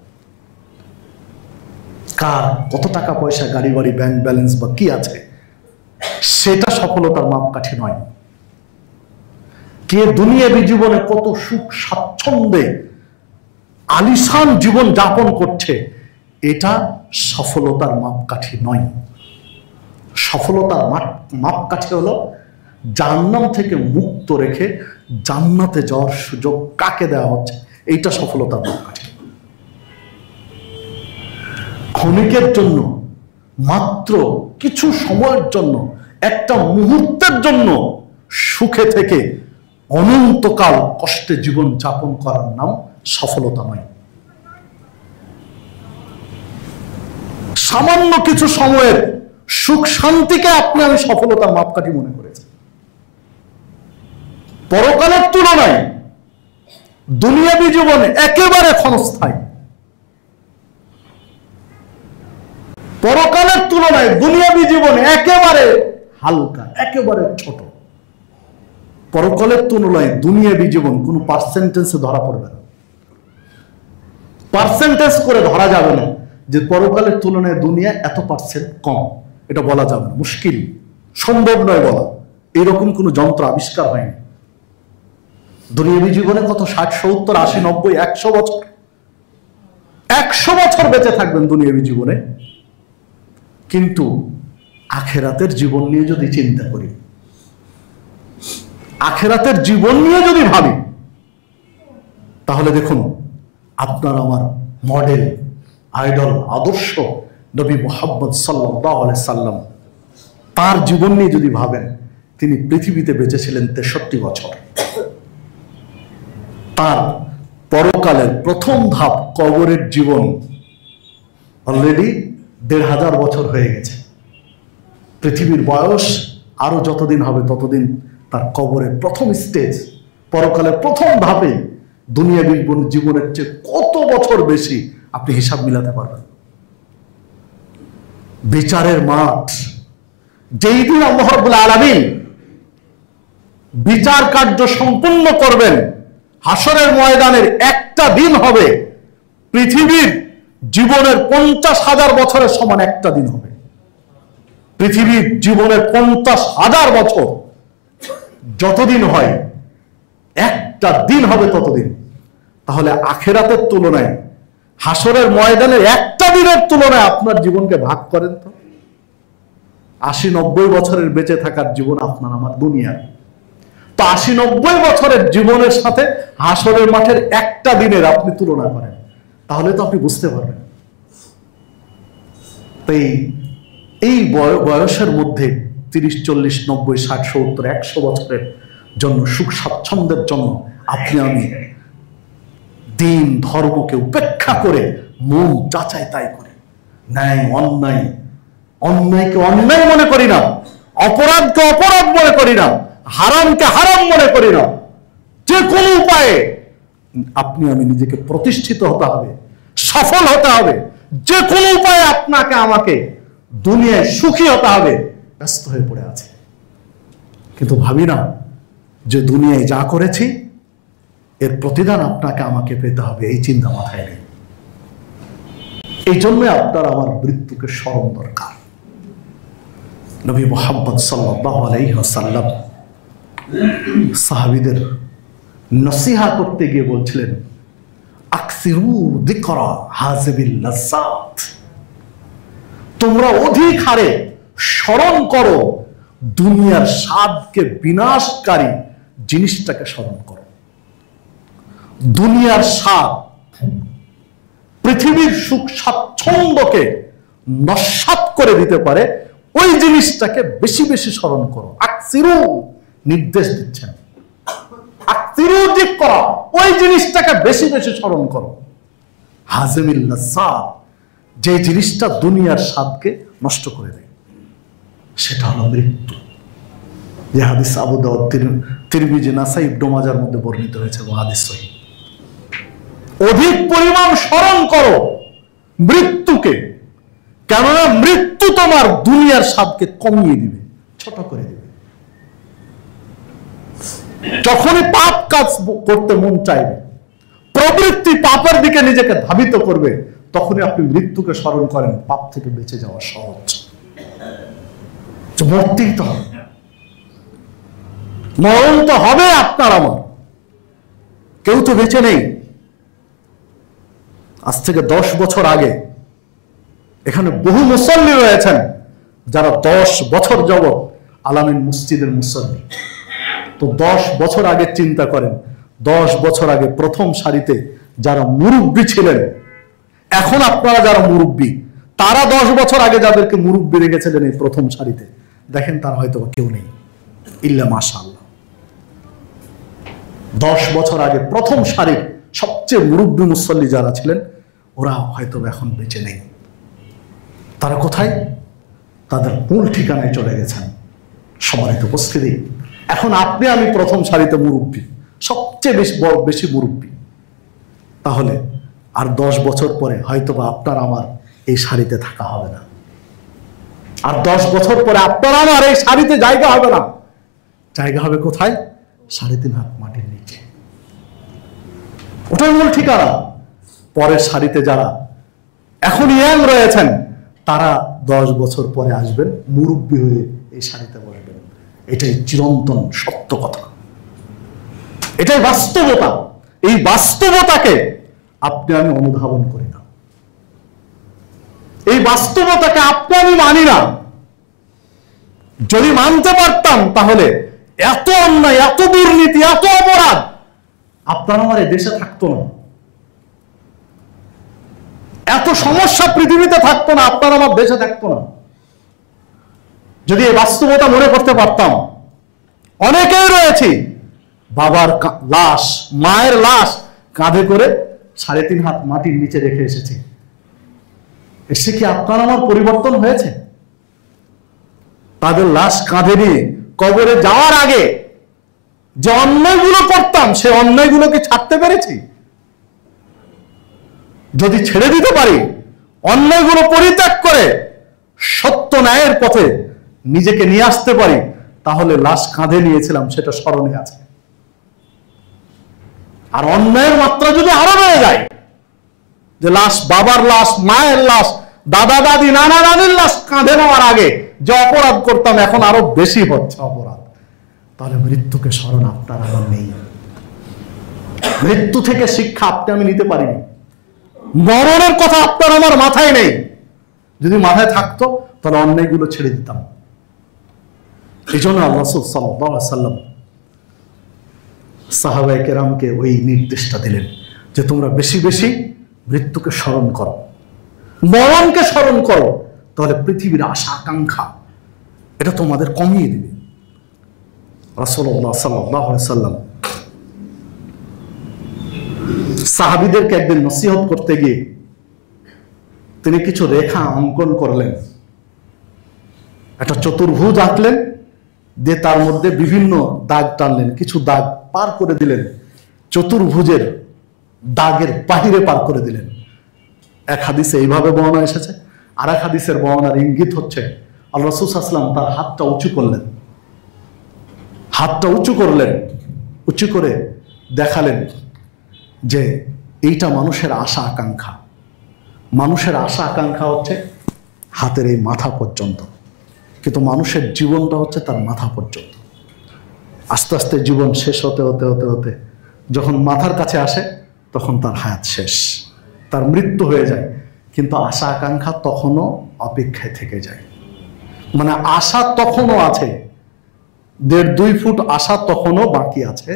কার কত টাকা পয়সা, গাড়ি বাড়ি, ব্যাংক ব্যালেন্স বা কি আছে, সেটা সফলতার মাপকাঠি নয়। কে দুনিয়াবী জীবনে কত সুখ স্বাচ্ছন্দ্যে আলিশান জীবন যাপন করছে, এটা সফলতার মাপকাঠি নয়। সফলতার মাপকাঠি হলো জাহান্নাম থেকে মুক্ত রেখে জান্নাতে যাওয়ার সুযোগ কাকে দেওয়া হচ্ছে, এইটা সফলতার মাপকাঠি। ক্ষণিকের জন্য, মাত্র কিছু সময়ের জন্য, একটা মুহূর্তের জন্য সুখে থেকে অনন্তকাল কষ্টে জীবন যাপন করার নাম সফলতা নয়। সামান্য কিছু সময়ের সুখ শান্তিকে আপনি আমি সফলতার মাপকাঠি মনে করেছি। পরকালের তুলনায় দুনিয়াবী জীবন একেবারে ক্ষণস্থায়ী। পরকালের তুলনায় দুনিয়াবী জীবন একেবারে হালকা, একেবারে ছোট। পরকালের তুলনায় দুনিয়াবী জীবন কোনো পার্সেন্টেজে ধরা পড়বে না। পার্সেন্টেজ করে ধরা যাবে না যে পরকালের তুলনায় দুনিয়া এত পার্সেন্ট কম, এটা বলা যাবে না, মুশকিল, সম্ভব নয় বলা। এরকম কোনো যন্ত্র আবিষ্কার হয়নি। দুনিয়াবী জীবনে কত 60, 70, 80, 90, 100 বছর, 100 বছর বেঁচে থাকবেন দুনিয়াবী জীবনে। কিন্তু আখেরাতের জীবন নিয়ে যদি চিন্তা করি, আখেরাতের জীবন নিয়ে যদি ভাবি, তাহলে দেখুন আপনার আমার মডেল, আইডল, আদর্শ নবী মুহাম্মদ সাল্লাল্লাহু আলাইহি সাল্লাম, তার জীবন নিয়ে যদি ভাবেন, তিনি পৃথিবীতে বেঁচেছিলেন 63 বছর। তার পরকালের প্রথম ধাপ কবরের জীবন অলরেডি 1500 বছর হয়ে গেছে। পৃথিবীর বয়স আরো যতদিন হবে ততদিন তার কবরের প্রথম স্টেজ, পরকালের প্রথম ধাপে দুনিয়াবী জীবনের চেয়ে কত বছর বেশি আপনি হিসাব মিলাতে পারবেন। বিচারের মাঠ, যেই দিন আল্লাহ রাব্বুল আলামিন বিচার কার্য সম্পূর্ণ করবেন, হাসরের ময়দানের একটা দিন হবে পৃথিবীর জীবনের 50,000 বছরের সমান একটা দিন হবে। পৃথিবীর জীবনের 50,000 বছর যতদিন হয়, একটা দিন হবে ততদিন। তাহলে আখেরাতের তুলনায়, হাসরের ময়দানের একটা দিনের তুলনায় আপনার জীবনকে ভাগ করেন তো। 80-90 বছরের বেঁচে থাকার জীবন আপনার আমার দুনিয়ার, তো 80-90 বছরের জীবনের সাথে হাসরের মাঠের একটা দিনের আপনি তুলনা করেন, তাহলে তো আপনি বুঝতে পারবেন। তাই এই বয়সের মধ্যে 30, 40, 90, 60, 70, 100 বছরের জন্য, সুখ স্বাচ্ছন্দ্যের জন্য আপনি আমি দিন ধর্মকে উপেক্ষা করে মন যাচাই তাই করি, ন্যায় অন্যায়, অন্যায়কে অন্যায় মনে করি না, অপরাধকে অপরাধ মনে করি না, হারামকে হারাম মনে করি না। যে কোনো উপায়ে আপনি আমি নিজেকে প্রতিষ্ঠিত হতে হবে, সফল হতে হবে। যে কোনো উপায়ে আপনাকে আমাকে দুনিয়ায় সুখী হতে হবে, ব্যস্ত হয়ে পড়ে আছে। কিন্তু ভাবি না যে দুনিয়ায় যা করেছি এর প্রতিদান আপনাকে আমাকে পেতে হবে, এই চিন্তা মাথায় নেই। এই জন্য আপনার আমার মৃত্যুকে স্মরণ দরকার। নবী মুহাম্মদ সাল্লাল্লাহু আলাইহি ওয়াসাল্লাম সাহাবীদের নসিহা করতে গিয়ে বলছিলেন, আকসিরু যিকরা হাযিবিল লাযাত, তোমরা অধিক হারে স্মরণ করো দুনিয়ার স্বাদকে বিনাশকারী জিনিসটাকে স্মরণ করো। দুনিয়ার স্বাদ, পৃথিবীর সুখ স্বাচ্ছন্দ্যকে নস্যাৎ করে দিতে পারে, ওই জিনিসটাকে বেশি বেশি স্মরণ করো। আকসিরু নির্দেশ দিচ্ছেন, আকসিরু যিকরা, ওই জিনিসটাকে বেশি বেশি স্মরণ করো। হাযিবিল লাযাত, যে জিনিসটা দুনিয়ার স্বাদকে নষ্ট করে দেয়, সেটা হলো মৃত্যু। যে হাদিস আবু দাউদ, তিরমিজি, নাসাই, ইবনে মাজার মধ্যে বর্ণিত হয়েছে, হাদিস সহিহ। অধিক পরিমাণ স্মরণ করো মৃত্যুকে, কেননা মৃত্যু তোমার দুনিয়ার স্বাদকে কমিয়ে দিবে, ছোট করে দিবে। যখনই পাপ কাজ করতে মন চাইবে, প্রবৃত্তি পাপের দিকে নিজেকে ধাবিত করবে, তখনই আপনি মৃত্যুকে স্মরণ করেন। পাপ থেকে বেঁচে যাওয়া সহজ, মরতেই তো হবে, মরণ তো হবে আপনার আমার, কেউ তো বেঁচে নেই। আজ থেকে 10 বছর আগে এখানে বহু মুসল্লি রয়েছেন যারা 10 বছর যাবত আলামিন মসজিদের মুসল্লি। তো 10 বছর আগে চিন্তা করেন, 10 বছর আগে প্রথম সারিতে যারা মুরব্বী ছিলেন, এখন আপনারা যারা মুরব্বী, তারা 10 বছর আগে যাদেরকে মুরব্বী রেখেছিলেন এই প্রথম সারিতে, দেখেন তারা হয়তো কেউ নেই, ইল্লা মাশাআল্লাহ। 10 বছর আগে প্রথম সারির সবচেয়ে মুরব্বী মুসল্লি যারা ছিলেন, ওরা হয়তো এখন বেঁচে নেই। তারা কোথায়? তাদের মূল ঠিকানায় চলে গেছেন। সম্মানিত উপস্থিতি, এখন আপনি আমি প্রথম সারিতে মুরব্বী, সবচেয়ে বেশি মুরব্বী। তাহলে আর 10 বছর পরে হয়তোবা আপনার আমার এই সারিতে থাকা হবে না। আর 10 বছর পরে আপনার আমার এই সারিতে জায়গা হবে না। জায়গা হবে কোথায়? 3.5 হাত মাটির নিচে। ওটাই মূল ঠিকানা। পরের সারিতে যারা এখন ইয়াং রয়েছেন, তারা 10 বছর পরে আসবেন, মুরব্বী হয়ে এই সারিতে বসবেন। এটাই চিরন্তন সত্য কথা। এটাই বাস্তবতা। এই বাস্তবতাকে আপনি আমি অনুধাবন করি না, এই বাস্তবতাকে আপনি আমি মানি না। যদি মানতে পারতাম তাহলে এত অন্যায়, এত দুর্নীতি, এত অপরাধ আপনার আমার এই দেশে থাকতো না, এত সমস্যা পৃথিবীতে থাকতো না, আপনার আমার দেশে থাকতো না। যদি এই বাস্তবতা মনে করতে পারতাম। অনেকেই রয়েছে বাবার লাশ, মায়ের লাশ কাঁধে করে 3.5 হাত মাটির নিচে রেখে এসেছে। এসে কি আপনার আমার পরিবর্তন হয়েছে? তাদের লাশ কাঁধে নিয়ে কবরে যাওয়ার আগে যে অন্যায়গুলো করতাম সে অন্যায়গুলোকে ছাড়তে পেরেছি? যদি ছেড়ে দিতে পারি, অন্যায়গুলো পরিত্যাগ করে সত্য ন্যায়ের পথে নিজেকে নিয়ে আসতে পারি, তাহলে লাশ কাঁধে নিয়েছিলাম সেটা স্মরণে আছে। আর অন্যায়ের মাত্রা যদি আরো বেড়ে যায়, যে লাশ, বাবার লাশ, মায়ের লাশ, দাদা দাদি, নানা নানির লাশ কাঁধে নেওয়ার আগে যে অপরাধ করতাম এখন আরো বেশি হচ্ছে অপরাধ, তাহলে মৃত্যুকে স্মরণ আপনার আমার নেই। মৃত্যু থেকে শিক্ষা আপনি আমি নিতে পারিনি। মরণের কথা আপনার আমার মাথায় নেই। যদি মাথায় থাকতো তাহলে অন্যায়গুলো ছেড়ে দিতাম। এই জন্য আল্লাহ রাসূল সাল্লাল্লাহু আলাইহি ওয়াসাল্লাম সাহাবায়ে কেরামকে ওই নির্দেশটা দিলেন যে তোমরা বেশি বেশি মৃত্যুকে স্মরণ করো, মরণকে স্মরণ করো, তাহলে পৃথিবীর আশা আকাঙ্ক্ষা এটা তোমাদের কমিয়ে দিবে। রাসূলুল্লাহ সাল্লাল্লাহু আলাইহি ওয়াসাল্লাম সাহাবীদেরকে একদিন নসিহত করতে গিয়ে তিনি কিছু রেখা অঙ্কন করলেন, একটা চতুর্ভুজ আঁকলেন, দিয়ে তার মধ্যে বিভিন্ন দাগ টানলেন, কিছু দাগ পার করে দিলেন, চতুর্ভুজের দাগের বাহিরে পার করে দিলেন। এক হাদিসে এইভাবে বর্ণনা এসেছে, আর এক হাদিসের বর্ণনার ইঙ্গিত হচ্ছে আল্লাহ রাসূল সাল্লাল্লাহু আলাইহি ওয়াসাল্লাম তার হাতটা উঁচু করলেন, হাতটা উঁচু করলেন, উঁচু করে দেখালেন যে এইটা মানুষের আশা আকাঙ্ক্ষা। মানুষের আশা আকাঙ্ক্ষা হচ্ছে হাতের এই মাথা পর্যন্ত, কিন্তু মানুষের জীবনটা হচ্ছে তার মাথা পর্যন্ত। আস্তে আস্তে জীবন শেষ হতে হতে হতে হতে যখন মাথার কাছে আসে তখন তার হায়াত শেষ, তার মৃত্যু হয়ে যায়, কিন্তু আশা আকাঙ্ক্ষা তখনও অপেক্ষায় থেকে যায়। মানে আশা তখনও আছে, 1.5-2 ফুট আশা তখনও বাকি আছে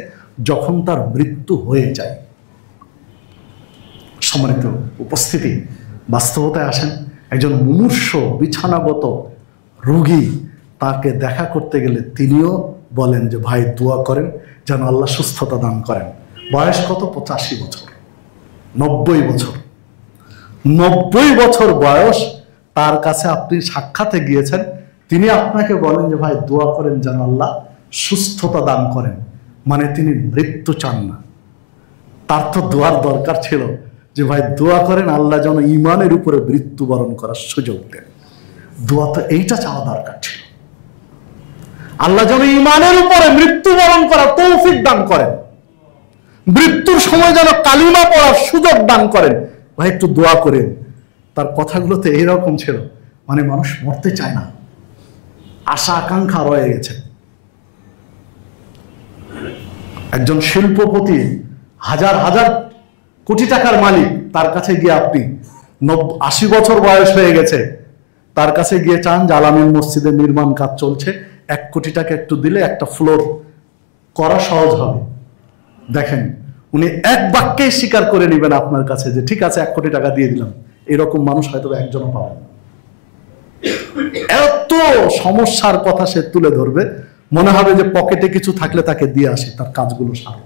যখন তার মৃত্যু হয়ে যায়। সম্মানিত উপস্থিতি, বাস্তবতায় আসেন, একজন মুমূর্ষ বিছানাগত রোগী, তাকে দেখা করতে গেলে তিনিও বলেন যে ভাই দোয়া করেন যেন আল্লাহ সুস্থতা দান করেন। বয়স কত? 85 বছর, 90 বছর, 90 বছর বয়স। তার কাছে আপনি সাক্ষাতে গিয়েছেন, তিনি আপনাকে বলেন যে ভাই দোয়া করেন যেন আল্লাহ সুস্থতা দান করেন। মানে তিনি মৃত্যু চান না। তার তো দোয়ার দরকার ছিল যে ভাই দোয়া করেন আল্লাহ যেন ঈমানের উপরে মৃত্যুবরণ করার সুযোগ দেন। দোয়া তো এইটা চাওয়া দরকার ছিল, আল্লাহ যেন ঈমানের উপরে মৃত্যুবরণ করার তৌফিক দান করেন, মৃত্যুর সময় যেন কালিমা পড়ার সুযোগ দান করেন। ভাই একটু দোয়া করেন। তার কথাগুলোতে এইরকম ছিল, মানে মানুষ মরতে চায় না, আশা আকাঙ্ক্ষা রয়ে গেছে। একজন শিল্পপতি, হাজার হাজার কোটি টাকার মালিক, তার কাছে গিয়ে আপনি 80 বছর বয়স হয়ে গেছে, তার কাছে গিয়ে চান যে আলামিন মসজিদের নির্মাণ কাজ চলছে, 1 কোটি টাকা একটু দিলে একটা ফ্লোর করা সহজ হবে। দেখেন উনি এক বাক্যে স্বীকার করে নেবেন আপনার কাছে যে ঠিক আছে 1 কোটি টাকা দিয়ে দিলাম। এরকম মানুষ হয়তো একজনও পাবেন না। এত সমস্যার কথা সে তুলে ধরবে, মনে হবে যে পকেটে কিছু থাকলে তাকে দিয়ে আসে, তার কাজগুলো সারে।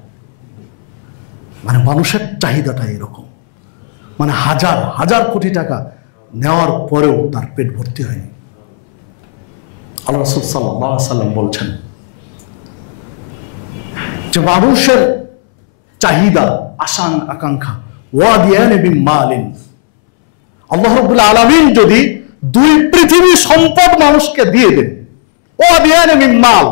মানে মানুষের চাহিদাটা এরকম, মানে হাজার হাজার কোটি টাকা নেওয়ার পরেও তার পেট ভর্তি হয়নি। আল্লাহ রাসূল সাল্লাল্লাহু আলাইহি ওয়াসাল্লাম বলছেন যে মানুষের চাহিদা, আশা আকাঙ্ক্ষা, ওয়াদিয়ান বিল মালিন, আল্লাহ রাব্বুল আলামিন যদি 2 পৃথিবী সম্পদ মানুষকে দিয়ে দেন, ওয়াদিয়ান বিল মাল,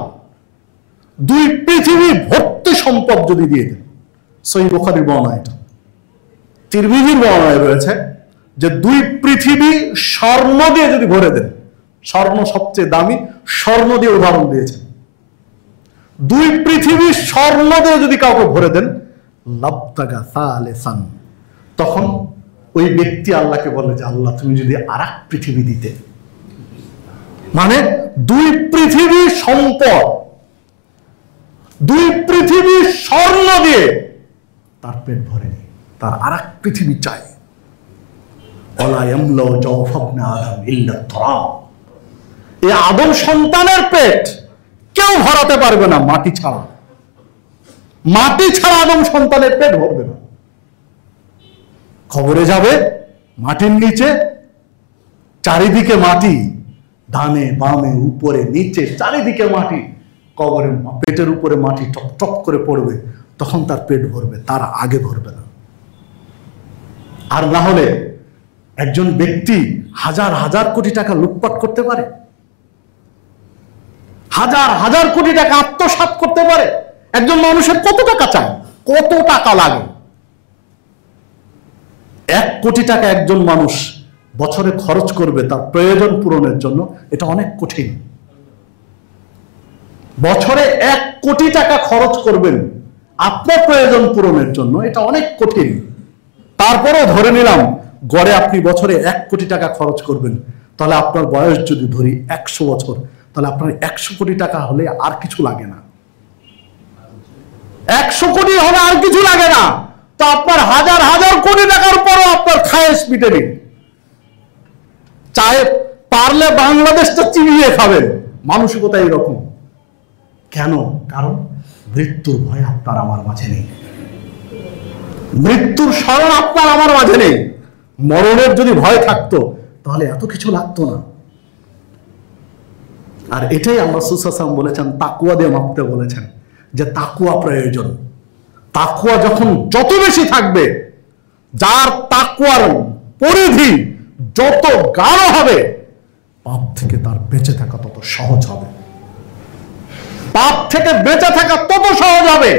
2 পৃথিবী ভর্তি সম্পদ যদি দিয়ে দেন। সহিহ বুখারীর বর্ণনা, এটা তিরমিজির বর্ণনায় রয়েছে যে 2 পৃথিবী স্বর্ণ দিয়ে যদি ভরে দেন, স্বর্ণ সবচেয়ে দামি, স্বর্ণ দিয়ে উদাহরণ দিয়েছেন, 2 পৃথিবীর স্বর্ণ দিয়ে যদি কাউকে ভরে দেন, লাবতাগা সালেসান, তখন ওই ব্যক্তি আল্লাহকে বলে যে আল্লাহ তুমি যদি আরেক পৃথিবী দিতে। মানে 2 পৃথিবীর সম্পদ, 2 পৃথিবীর স্বর্ণ দিয়ে তার পেট ভরেনি, তার আরেক পৃথিবী চাই। এই আদম সন্তানের পেট কেউ ভরাতে পারবে না মাটি ছাড়া। মাটি ছাড়া আদম সন্তানের পেট ভরবে না। কবরে যাবে, মাটির নিচে চারিদিকে মাটি, ডানে বামে উপরে নিচে চারিদিকে মাটি, কবরে পেটের উপরে মাটি টপ টপ করে পড়বে, তখন তার পেট ভরবে, তার আগে ভরবে না। আর না হলে একজন ব্যক্তি হাজার হাজার কোটি টাকা লুটপাট করতে পারে, হাজার হাজার কোটি টাকা আত্মসাৎ করতে পারে। একজন মানুষের কত টাকা চায়, কত টাকা লাগে? 1 কোটি টাকা একজন মানুষ বছরে খরচ করবে তার প্রয়োজন পূরণের জন্য, এটা অনেক কঠিন। বছরে 1 কোটি টাকা খরচ করবেন আপনার প্রয়োজন পূরণের জন্য, এটা অনেক কঠিন। তারপরেও ধরে নিলাম গড়ে আপনি বছরে 1 কোটি টাকা খরচ করবেন, তাহলে আপনার বয়স যদি ধরি 100 বছর, তাহলে আপনার 100 কোটি টাকা হলে আর কিছু লাগে না। 100 কোটি হলে আর কিছু লাগে না, তো আপনার হাজার হাজার কোটি টাকার পরও আপনার খায়েশ মিটেনি। চায়ে পারলে বাংলাদেশটা চিবিয়ে খাবেন, মানসিকতা এরকম। কেন? কারণ মৃত্যুর ভয় আপনার আমার মাঝে নেই, মৃত্যুর স্মরণ আপনার আমার মাঝে নেই। মরণের যদি ভয় থাকতো তাহলে এত কিছু লাগতো না। আর এটাই আল্লাহ রাসূল সাল্লাল্লাহু আলাইহি ওয়াসাল্লাম বলেছেন, তাকওয়া দিয়ে মাপতে বলেছেন যে তাকওয়া প্রয়োজন। তাকওয়া যখন যত বেশি থাকবে, যার তাকওয়ার পরিধি যত গাঢ় হবে, পাপ থেকে তার বেঁচে থাকা তত সহজ হবে। পাপ থেকে বেঁচে থাকা তত সহজ হবে।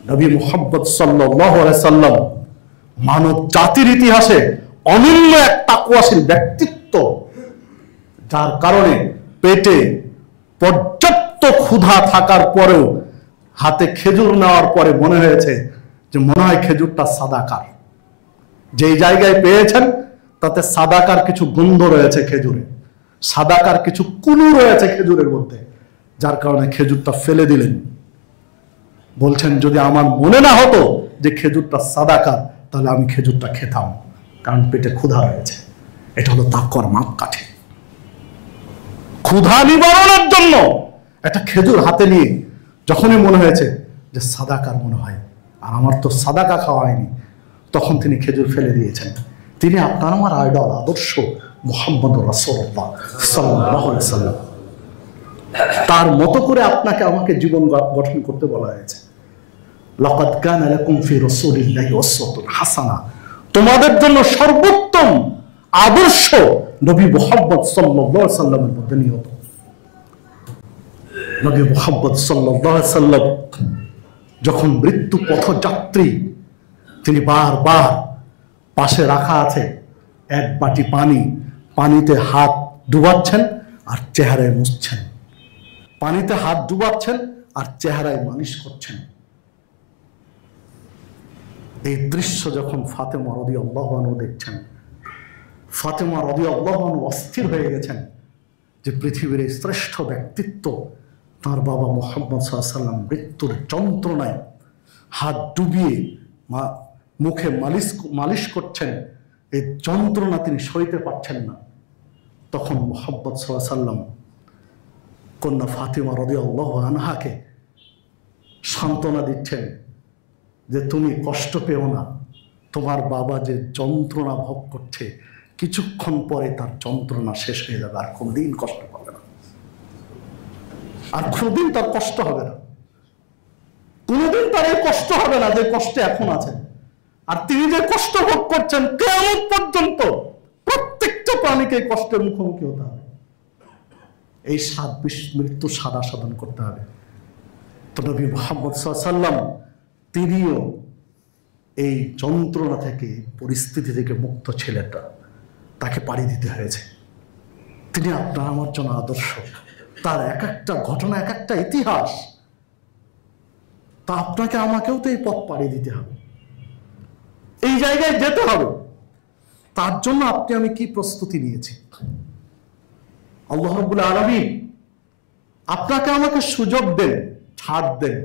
নবী মুহাম্মদ সাল্লাল্লাহু আলাইহি সাল্লাম মানব জাতির ইতিহাসে অনন্য এক তাকওয়াশীল ব্যক্তিত্ব, যার কারণে পেটে পর্যাপ্ত ক্ষুধা থাকার পরেও হাতে খেজুর নেওয়ার পরে মনে হয়েছে যে মনে হয় খেজুরটা সাদাকার। যেই জায়গায় পেয়েছেন তাতে সাদাকার কিছু গন্ধ রয়েছে খেজুরে, সাদাকার কিছু কুলু রয়েছে খেজুরের মধ্যে, যার কারণে খেজুরটা ফেলে দিলেন। বলছেন যদি আমার মনে না হতো যে খেজুরটা সাদাকার, তাহলে আমি খেজুরটা খেতাম, কারণ পেটে ক্ষুধা রয়েছে। এটা হলো তাকওয়ার মাপকাঠি। ক্ষুধা নিবারণের জন্য একটা খেজুর হাতে নিয়ে যখনই মনে হয়েছে যে সাদাকার মনে হয়, আর আমার তো সাদাকা খাওয়া হয়নি, তখন তিনি খেজুর ফেলে দিয়েছেন। তিনি আপনার আমার আইডল, আদর্শ মুহাম্মদুর রাসূলুল্লাহ সাল্লাল্লাহু আলাইহি ওয়াসাল্লাম। তার মতো করে আপনাকে আমাকে জীবন গঠন করতে বলা হয়েছে। লাকাদ কানা লাকুম ফি রাসূলিল্লাহি উসওয়াতুন হাসানাহ, তোমাদের জন্য সর্বোত্তম আদর্শ নবী মুহাম্মদ সাল্লাল্লাহু আলাইহি ওয়াসাল্লামের মধ্যে নিয়ত। নবী মুহাম্মদ সাল্লাল্লাহু আলাইহি ওয়াসাল্লাম যখন মৃত্যু পথযাত্রী, তিনি বারবার পাশে রাখা আছে 1 বাটি পানি, পানিতে হাত ডুবাচ্ছেন আর চেহারায় মুছছেন, পানিতে হাত ডুবাচ্ছেন আর চেহারায় মালিশ করছেন। এই দৃশ্য যখন ফাতেমা রাদিয়াল্লাহু আনহা দেখছেন, ফাতেমা রাদিয়াল্লাহু আনহা অস্থির হয়ে গেছেন যে পৃথিবীর এই শ্রেষ্ঠ ব্যক্তিত্ব, তার বাবা মুহাম্মদ সাল্লাল্লাহু আলাইহি ওয়াসাল্লাম মৃত্যুর যন্ত্রণায় হাত ডুবিয়ে মুখে মালিশ করছেন, এই যন্ত্রণা তিনি সইতে পারছেন না। তখন মুহাম্মদ সাল্লাল্লাহু আলাইহি ওয়াসাল্লাম কন্যা ফাতেমা রাদিয়াল্লাহু আনহাকে সান্ত্বনা দিচ্ছেন যে তুমি কষ্ট পেও না, তোমার বাবা যে যন্ত্রণা ভোগ করছে কিছুক্ষণ পরে তার যন্ত্রণা শেষ হয়ে যাবে, আর কোনদিন কষ্ট পাবে না, আর কোনদিন তার কষ্ট হবে না, কোনদিন তার এই কষ্ট হবে না যে কষ্টে এখন আছে। আর তিনি যে কষ্ট ভোগ করছেন কিয়ামত পর্যন্ত প্রত্যেকটা প্রাণীকে কষ্টের মুখোমুখি হতে হবে, এই মৃত্যু সাদা সাধন করতে হবে। তো নবী মুহাম্মদ সাল্লাল্লাহু আলাইহি ওয়াসাল্লাম তিনিও এই যন্ত্রণা থেকে, পরিস্থিতি থেকে মুক্ত ছেলেটা, তাকে পাড়ি দিতে হয়েছে। তিনি আপনার আমার জন্য আদর্শ। তার এক একটা ঘটনা, এক একটা ইতিহাস। তা আপনাকে আমাকেও তো এই পথ পাড়িয়ে দিতে হবে, এই জায়গায় যেতে হবে। তার জন্য আপনি আমি কি প্রস্তুতি নিয়েছি? আল্লাহ রাব্বুল আলামিন আপনাকে আমাকে সুযোগ দেন, ছাড় দেন,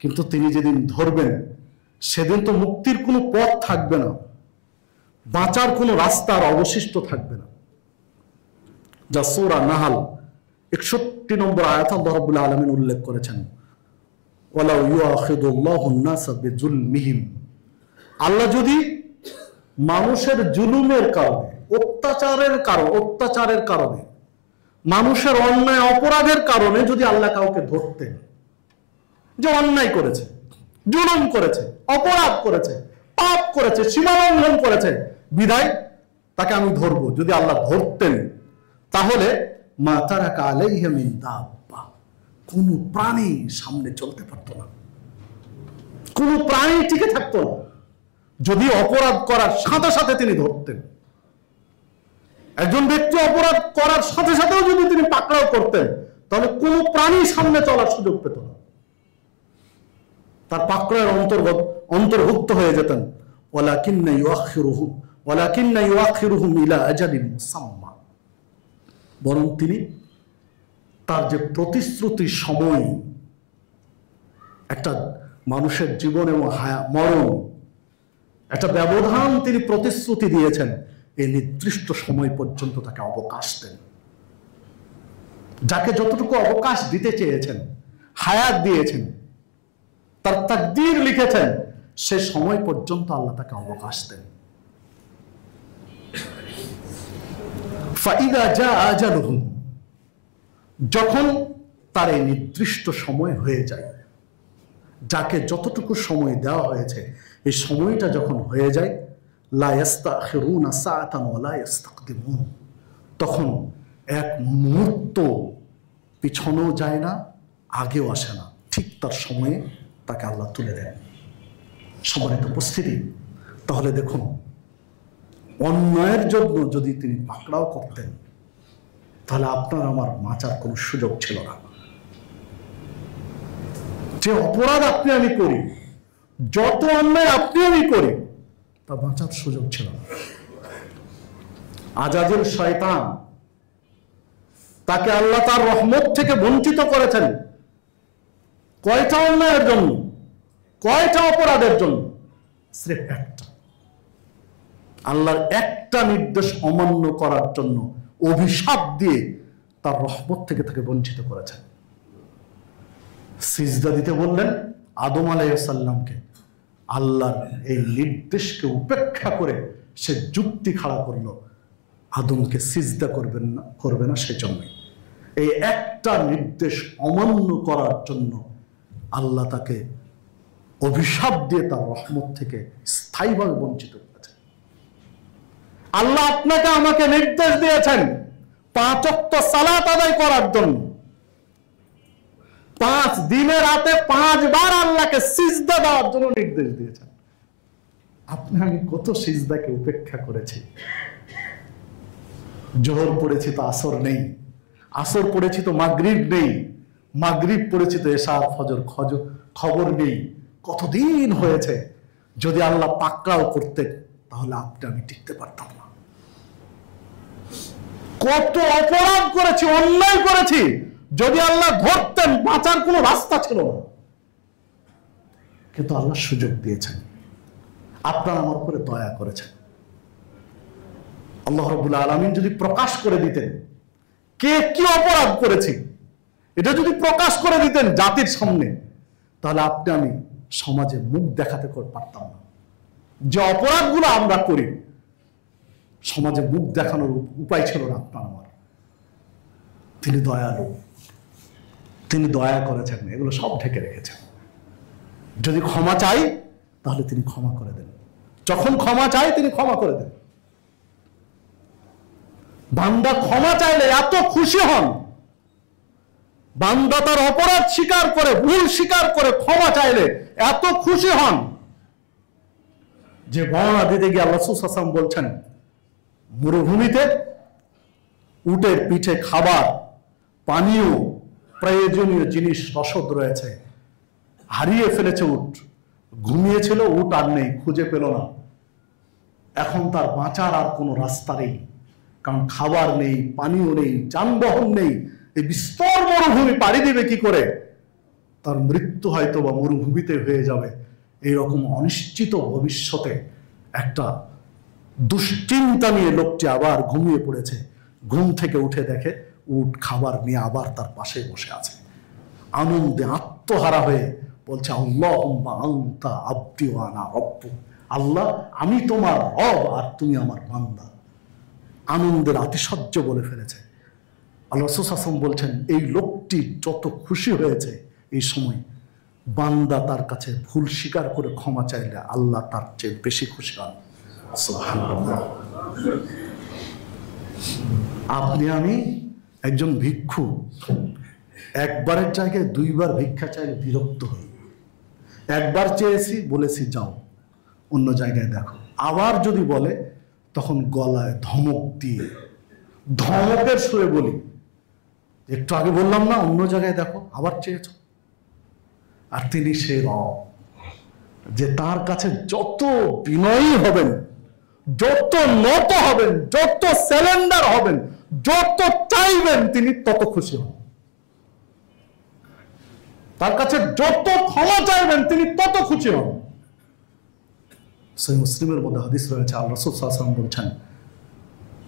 কিন্তু তিনি যেদিন ধরবেন সেদিন তো মুক্তির কোনো পথ থাকবে না, বাঁচার কোনো রাস্তা আর অবশিষ্ট থাকবে না। যা সূরা নাহাল 61 নম্বর আয়াত আল্লাহ রাব্বুল আলামিন উল্লেখ করেছেন, ওয়ালাউ ইউআখিদুল্লাহুন নাসা বিযুলমিহিম, আল্লাহ যদি মানুষের জুলুমের কারণে, অত্যাচারের কারণে, মানুষের অন্যায় অপরাধের কারণে যদি আল্লাহ কাউকে ধরতেন, যে অন্যায় করেছে, জুলুম করেছে, অপরাধ করেছে, পাপ করেছে, সীমা লঙ্ঘন করেছে, বিধায় তাকে আমি ধরবো, যদি আল্লাহ ধরতেন, তাহলে মা তারাকা আলাইহি মিন দাব্বা, কোন প্রাণী সামনে চলতে পারতো না, কোন প্রাণী টিকে থাকতো না। যদি অপরাধ করার সাথে সাথে তিনি ধরতেন, একজন ব্যক্তি অপরাধ করার সাথে সাথেও যদি তিনি পাকড়াও করতেন, তাহলে কোন প্রাণী সামনে চলার সুযোগ পেত না, তার পাকড়ার অন্তর্ভুক্ত হয়ে যেতেন। ওয়ালাকিন্না ইউআখিরুহুম ইলা আজালিন মুসাম্মা, বরং তিনি তার যে প্রতিশ্রুতি সময়, একটা মানুষের জীবন এবং মরণ, একটা ব্যবধান তিনি প্রতিশ্রুতি দিয়েছেন, এই নির্দিষ্ট সময় পর্যন্ত তাকে অবকাশ দেন। যাকে যতটুকু অবকাশ দিতে চেয়েছেন, হায়াত দিয়েছেন, তার তাকদীর লিখেছেন, সে সময় পর্যন্ত আল্লাহ তাকে অবকাশ দেন। ফাইদা জাআ আজালুহুম, যখন তার এই নির্দিষ্ট সময় হয়ে যায়, যাকে যতটুকু সময় দেওয়া হয়েছে, এই সময়টা যখন হয়ে যায়, লা ইস্তাখিরুনা সাআতান ওয়া লা ইস্তাকদিমুন, তখন এক মুহূর্ত পিছনেও যায় না, আগেও আসে না, ঠিক তার সময়ে তাকে আল্লাহ তুলে দেন। সম্মানিত উপস্থিতি, তাহলে দেখুন, অন্যায়ের জন্য যদি তিনি পাকড়াও করতেন, তাহলে আপনার আমার বাঁচার কোনো সুযোগ ছিল না। যে অপরাধ আপনি আমি করি, যত অন্যায় আপনি আমি করি, তা বাঁচার সুযোগ ছিল না। আজাজিল শয়তান, তাকে আল্লাহ তার রহমত থেকে বঞ্চিত করেছেন কয়টা অন্যায়ের জন্য, কয়টা অপরাধের জন্য? স্রেফ একটা, আল্লাহর একটা নির্দেশ অমান্য করার জন্য অভিশাপ দিয়ে তার রহমত থেকে তাকে বঞ্চিত করেছেন। সিজদা দিতে বললেন আদম আলাইহিস সালামকে, আল্লাহর এই নির্দেশকে উপেক্ষা করে সে যুক্তি খাড়া করলো, আদমকে সিজদা করবে না সেজন্যই। এই একটা নির্দেশ অমান্য করার জন্য আল্লাহ তাকে অভিশাপ দিয়ে তার রহমত থেকে স্থায়ীভাবে বঞ্চিত করেছেন। আল্লাহ আপনাকে আমাকে নির্দেশ দিয়েছেন 5 ওয়াক্ত সালাত আদায় করার জন্য, 5 দিনে রাতে 5 বার আল্লাহকে সিজদা দেওয়ার জন্য নির্দেশ দিয়েছেন। আপনি আমি কত সিজদাকে উপেক্ষা করেছি। জোহর পড়েছি তো আসর নেই, আসর পড়েছি তো মাগরিব নেই, মাগরিব পড়েছি তো এশার ফজর খবর নেই। কতদিন হয়েছে, যদি আল্লাহ পাকড়াও করতেন তাহলে আপনি আমি টিকতে পারতাম না। কত অপরাধ করেছি, অন্যায় করেছি, যদি আল্লাহ ধরতেন বাঁচার কোনো রাস্তা ছিল না। কিন্তু আল্লাহ সুযোগ দিয়েছেন, আপনার আমার উপরে দয়া করেছেন। আল্লাহ রাব্বুল আলামিন যদি প্রকাশ করে দিতেন কে কি অপরাধ করেছি, এটা যদি প্রকাশ করে দিতেন জাতির সামনে, তাহলে আপনি আমি সমাজে মুখ দেখাতে পারতাম না। যে অপরাধগুলো আমরা করি, সমাজে মুখ দেখানোর উপায় ছিল না আপনার আমার। তিনি দয়ালু, তিনি দয়া করেছেন, এগুলো সব ঢেকে রেখেছেন। যদি ক্ষমা চাই তাহলে তিনি ক্ষমা করে দেন, যখন ক্ষমা চাই তিনি ক্ষমা করে দেন। বান্দা ক্ষমা চাইলে এত খুশি হন, বান্দা তার অপরাধ স্বীকার করে, ভুল স্বীকার করে ক্ষমা চাইলে এত খুশি হন যে বর্ণনা দিতে গিয়ে আল্লাহ রাসূল সাল্লাল্লাহু আলাইহি ওয়াসাল্লাম বলছেন, মরুভূমিতে উটের পিঠে খাবার পানীয় প্রয়োজনীয় জিনিস রসদ রয়েছে, হারিয়ে ফেলেছে উট। ঘুমিয়েছিল, উট আর নেই, খুঁজে পেল না। এখন তার বাঁচার আর কোনো রাস্তা নেই, কারণ খাবার নেই, পানীয় নেই, যানবাহন নেই। এই বিস্তর মরুভূমি পাড়ি দিবে কি করে? তার মৃত্যু হয়তো বা মরুভূমিতে হয়ে যাবে। এইরকম অনিশ্চিত ভবিষ্যতে একটা দুশ্চিন্তা নিয়ে লোকটি আবার ঘুমিয়ে পড়েছে। ঘুম থেকে উঠে দেখে উট খাবার নিয়ে আবার তার পাশে বসে আছে, আনন্দে আত্মহারা হয়ে বলছে, আল্লাহুম্মা আনতা আবদি ওয়া আনা রব্বুক। আল্লাহ, আমি তোমার রব আর তুমি আমার বান্দা। আনন্দের আতিশয্য বলে ফেলেছে। আল্লাহ রাসূল সাল্লাল্লাহু আলাইহি ওয়াসাল্লাম বলছেন, এই লোকটি যত খুশি হয়েছে এই সময়, বান্দা তার কাছে ভুল স্বীকার করে ক্ষমা চাইলে আল্লাহ তার চেয়ে বেশি খুশি হন। সুবহানাল্লাহ। আপনি আমি একজন ভিক্ষু, একবারের জায়গায় দুইবার ভিক্ষা চাইলে বিরক্ত হই। একবার চেয়েছি, বলেছি যাও অন্য জায়গায় দেখো। আবার যদি বলে তখন গলায় ধমক দিয়ে, ধমকের সুরে বলি, একটু আগে বললাম না অন্য জায়গায় দেখো, আবার চেয়েছ। আর তিনি সেই রব যে তার কাছে যত বিনয়ী হবেন, যত নত হবেন, যত স্যালেন্ডার হবেন, যত চাইবেন, তিনি তত খুশি হন। তার কাছে যত ক্ষমা চাইবেন তিনি তত খুশি হন। সহিহ মুসলিমের মধ্যে হাদিস রয়েছে, আল্লাহ রাসূল সাল্লাল্লাহু আলাইহি ওয়াসাল্লাম বলছেন,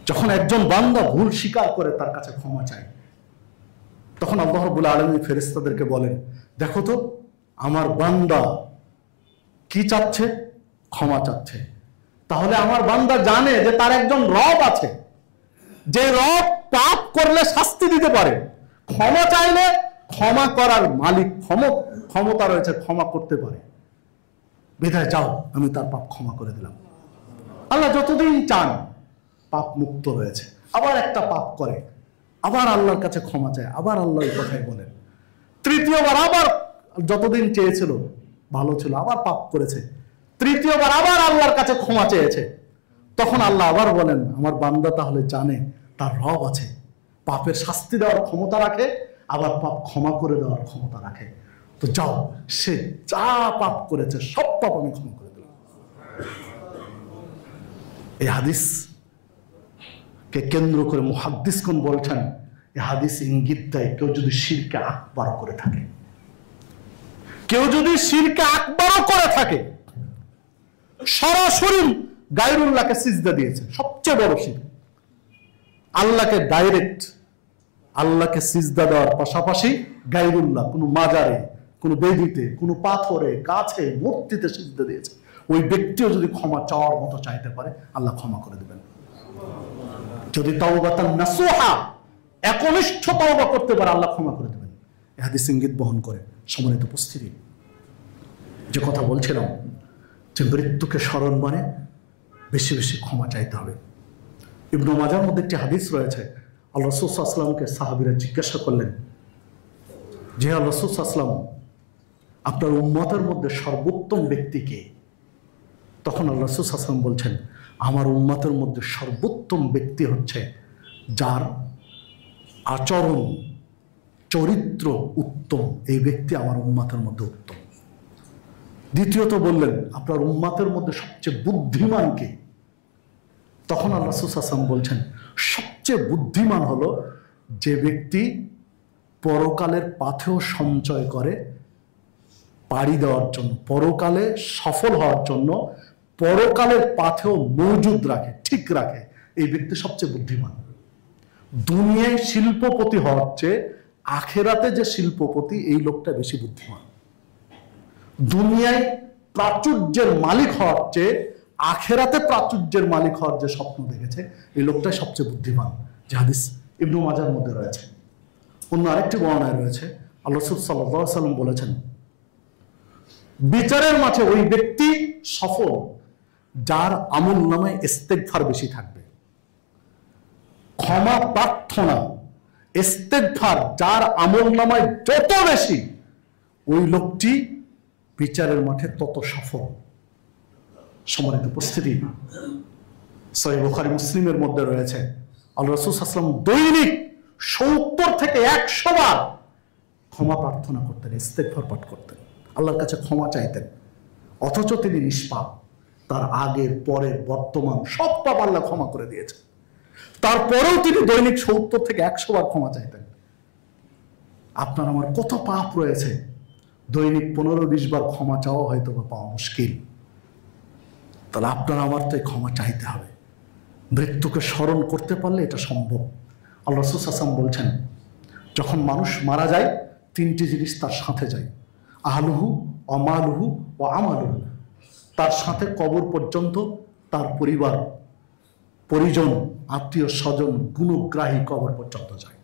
যখন একজন বান্দা ভুল স্বীকার করে তার কাছে ক্ষমা চায়, তখন আল্লাহ রাব্বুল আলামিন ফেরেশতাদেরকে বলেন, দেখো তো আমার বান্দা কি চাচ্ছে, ক্ষমা চাচ্ছে। তাহলে আমার বান্দা জানে যে তার একজন রব আছে, যে রব পাপ করলে শাস্তি দিতে পারে, ক্ষমা চাইলে ক্ষমা করার মালিক, ক্ষমতা রয়েছে, ক্ষমা করতে পারে। বিধায় যাও, আমি তার পাপ ক্ষমা করে দিলাম। আল্লাহ যতদিন চান পাপ মুক্ত রয়েছে। আবার একটা পাপ করে, আবার আল্লাহর কাছে ক্ষমা চায়, আবার আল্লাহ এই কথাই বলেন। তৃতীয়বার আবার যতদিন চেয়েছিল ভালো ছিল, আবার পাপ করেছে, তৃতীয়বার আবার আল্লাহর কাছে ক্ষমা চেয়েছে। তখন আল্লাহ আবার বলেন, আমার বান্দা তাহলে জানে তার রব আছে, পাপের শাস্তি দেওয়ার ক্ষমতা রাখে, আবার পাপ ক্ষমা করে দেওয়ার ক্ষমতা রাখে। তো যাও, সে যা পাপ করেছে সব পাপ আমি ক্ষমা করে দিলাম। এই হাদিস কে কেন্দ্র করে মুহাদ্দিসগণ বলছেন, এই হাদিস ইঙ্গিত দেয় কেউ যদি শিরকে আকবার করে থাকে, কেউ যদি শিরকে আকবারও করে থাকে, সরাসরি গায়রুল্লাহকে সিজদা দিয়েছে, সবচেয়ে বড় শিরক। আল্লাহকে ডাইরেক্ট, আল্লাহকে সিজদা দেওয়ার পাশাপাশি গায়রুল্লাহ, কোনো মাজারে, কোনো বেদিতে, কোনো পাথরে, গাছে, মূর্তিতে সিজদা দিয়েছে, ওই ব্যক্তিও যদি ক্ষমা চাওয়ার মতো চাইতে পারে, আল্লাহ ক্ষমা করে দেবেন। যদি তাওবাতান নাসুহা, একনিষ্ঠ তওবা করতে পারে, আল্লাহ ক্ষমা করে দেবেন। এই হাদিস ইঙ্গিত বহন করে। সম্মানিত উপস্থিতি, যে কথা বলছিলাম যে মৃত্যুকে স্মরণ মানে বেশি বেশি ক্ষমা চাইতে হবে। ইবনে মাজার মধ্যে একটি হাদিস রয়েছে, আল্লাহ রাসূল সাল্লাল্লাহু আলাইহি ওয়াসাল্লামকে সাহাবীরা জিজ্ঞাসা করলেন, যে আল্লাহ রাসূল সাল্লাল্লাহু আলাইহি ওয়াসাল্লাম, আপনার উম্মতের মধ্যে সর্বোত্তম ব্যক্তি কে? তখন আল্লাহ রাসূল সাল্লাল্লাহু আলাইহি ওয়াসাল্লাম বলছেন, আমার উম্মতের মধ্যে সর্বোত্তম ব্যক্তি হচ্ছে যার আচরণ, চরিত্র উত্তম, এই ব্যক্তি আমার উম্মতের মধ্যে উত্তম। দ্বিতীয়ত বললেন, আপনার উম্মতের মধ্যে সবচেয়ে বুদ্ধিমান কে? তখন আল্লাহ রাসূল সাল্লাল্লাহু আলাইহি ওয়াসাল্লাম বলছেন, সবচেয়ে বুদ্ধিমান হলো যে ব্যক্তি পরকালের পাথেও সঞ্চয় করে পাড়ি দেওয়ার জন্য, পরকালে সফল হওয়ার জন্য পরকালের পাথেও মজুদ রাখে, ঠিক রাখে, এই ব্যক্তি সবচেয়ে বুদ্ধিমান। দুনিয়ায় শিল্পপতি হওয়ার চেয়ে আখেরাতে যে শিল্পপতি, এই লোকটা বেশি বুদ্ধিমান। দুনিয়ায় প্রাচুর্যের মালিক হওয়ার চেয়ে আখেরাতে প্রাচুর্যের মালিক হওয়ার যে স্বপ্ন দেখেছে, এই লোকটাই সবচেয়ে বুদ্ধিমান। যে হাদিস ইবনে মাজার মধ্যে রয়েছে। অন্য আরেকটি বর্ণনায় রয়েছে, আল্লাহ রাসূল সাল্লাল্লাহু আলাইহি ওয়াসাল্লাম বলেছেন, বিচারের মাঠে ওই ব্যক্তি সফল যার আমল নামায় ইস্তেগফার বেশি থাকবে, ক্ষমা প্রার্থনা, ইস্তেগফার যার আমল নামায় যত বেশি, ওই লোকটি বিচারের মাঠে তত সফল। সম্মানিত উপস্থিতি, সহিহ বুখারী মুসলিমের মধ্যে রয়েছে, আল্লাহ রাসূল সাল্লাল্লাহু আলাইহি ওয়াসাল্লাম দৈনিক 70 থেকে 100 বার ক্ষমা প্রার্থনা করতেন, ইস্তেগফার পাঠ করতেন, আল্লাহর কাছে ক্ষমা চাইতেন। অথচ তিনি নিষ্পাপ। তার আগের পরের বর্তমান সব পাপ আল্লাহ ক্ষমা করে দিয়েছেন। তারপরেও তিনি দৈনিক 70 থেকে 100 বার ক্ষমা চাইতেন। আপনার আমার কত পাপ রয়েছে, দৈনিক 15-20 বার ক্ষমা চাওয়া হয়তো বা পাওয়া মুশকিল। তাহলে আপনার আমার তো ক্ষমা চাইতে হবে। মৃত্যুকে স্মরণ করতে পারলে এটা সম্ভব। আল্লাহ রাসূল সাল্লাল্লাহু আলাইহি ওয়াসাল্লাম বলছেন, যখন মানুষ মারা যায় 3টি জিনিস তার সাথে যায়, আহলুহু আমালুহু ও আমালুহু। তার সাথে কবর পর্যন্ত তার পরিবার পরিজন, আত্মীয় স্বজন, গুণগ্রাহী কবর পর্যন্ত যায়।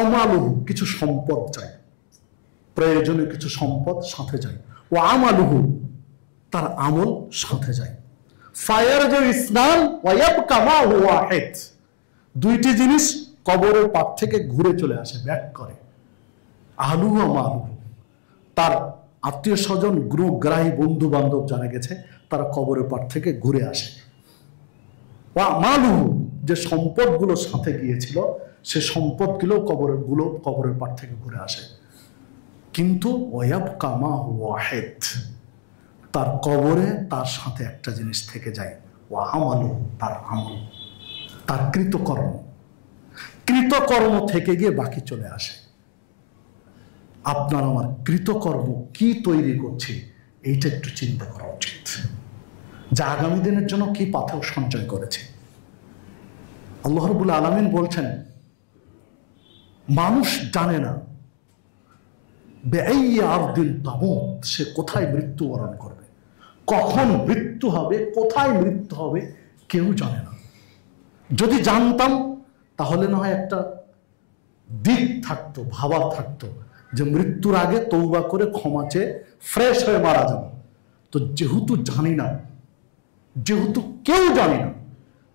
অমালুহু, কিছু সম্পদ যায়, প্রয়োজনীয় কিছু সম্পদ সাথে যায়। ও আমালুহু, তার আমল সাথে যায়। ফায়ারজু ইসনান ওয়া ইয়াবকা মা হুয়া ওয়াহিদ। 2টি জিনিস কবরের পাশ থেকে ঘুরে চলে আসে, ব্যাক করে। আহলুহু ওয়া মালুহু, তার আত্মীয় স্বজন, গুণগ্রাহী, বন্ধু বান্ধব যারা গেছে তারা কবরের পাশ থেকে ঘুরে আসে। ওয়া মালুহু, যে সম্পদগুলো সাথে গিয়েছিল সে সম্পদগুলো কবরের পাশ থেকে ঘুরে আসে। কিন্তু ওয়ায়াবকা মা হুয়া ওয়াহিদ, তার কবরে তার সাথে একটা জিনিস থেকে যায়, ওয়া আমালুহু, তার আমল, তার কৃতকর্ম থেকে গিয়ে বাকি চলে আসে। আপনার আমার কৃতকর্ম কি তৈরি করছে এইটা একটু চিন্তা করা উচিত, যা আগামী দিনের জন্য কি পাথর সঞ্চয় করেছে। আল্লাহ রাব্বুল আলামিন বলছেন, মানুষ জানে না বেআইয়ি আরদিন তামুত, সে কোথায় মৃত্যুবরণ করবে, কখন মৃত্যু হবে, কোথায় মৃত্যু হবে, কেউ জানে না। যদি জানতাম তাহলে না হয় একটা দিক থাকতো, ভাবা থাকতো যে মৃত্যুর আগে তওবা করে ক্ষমা চেয়ে ফ্রেশ হয়ে মারা যাব। তো যেহেতু জানি না, যেহেতু কেউ জানি না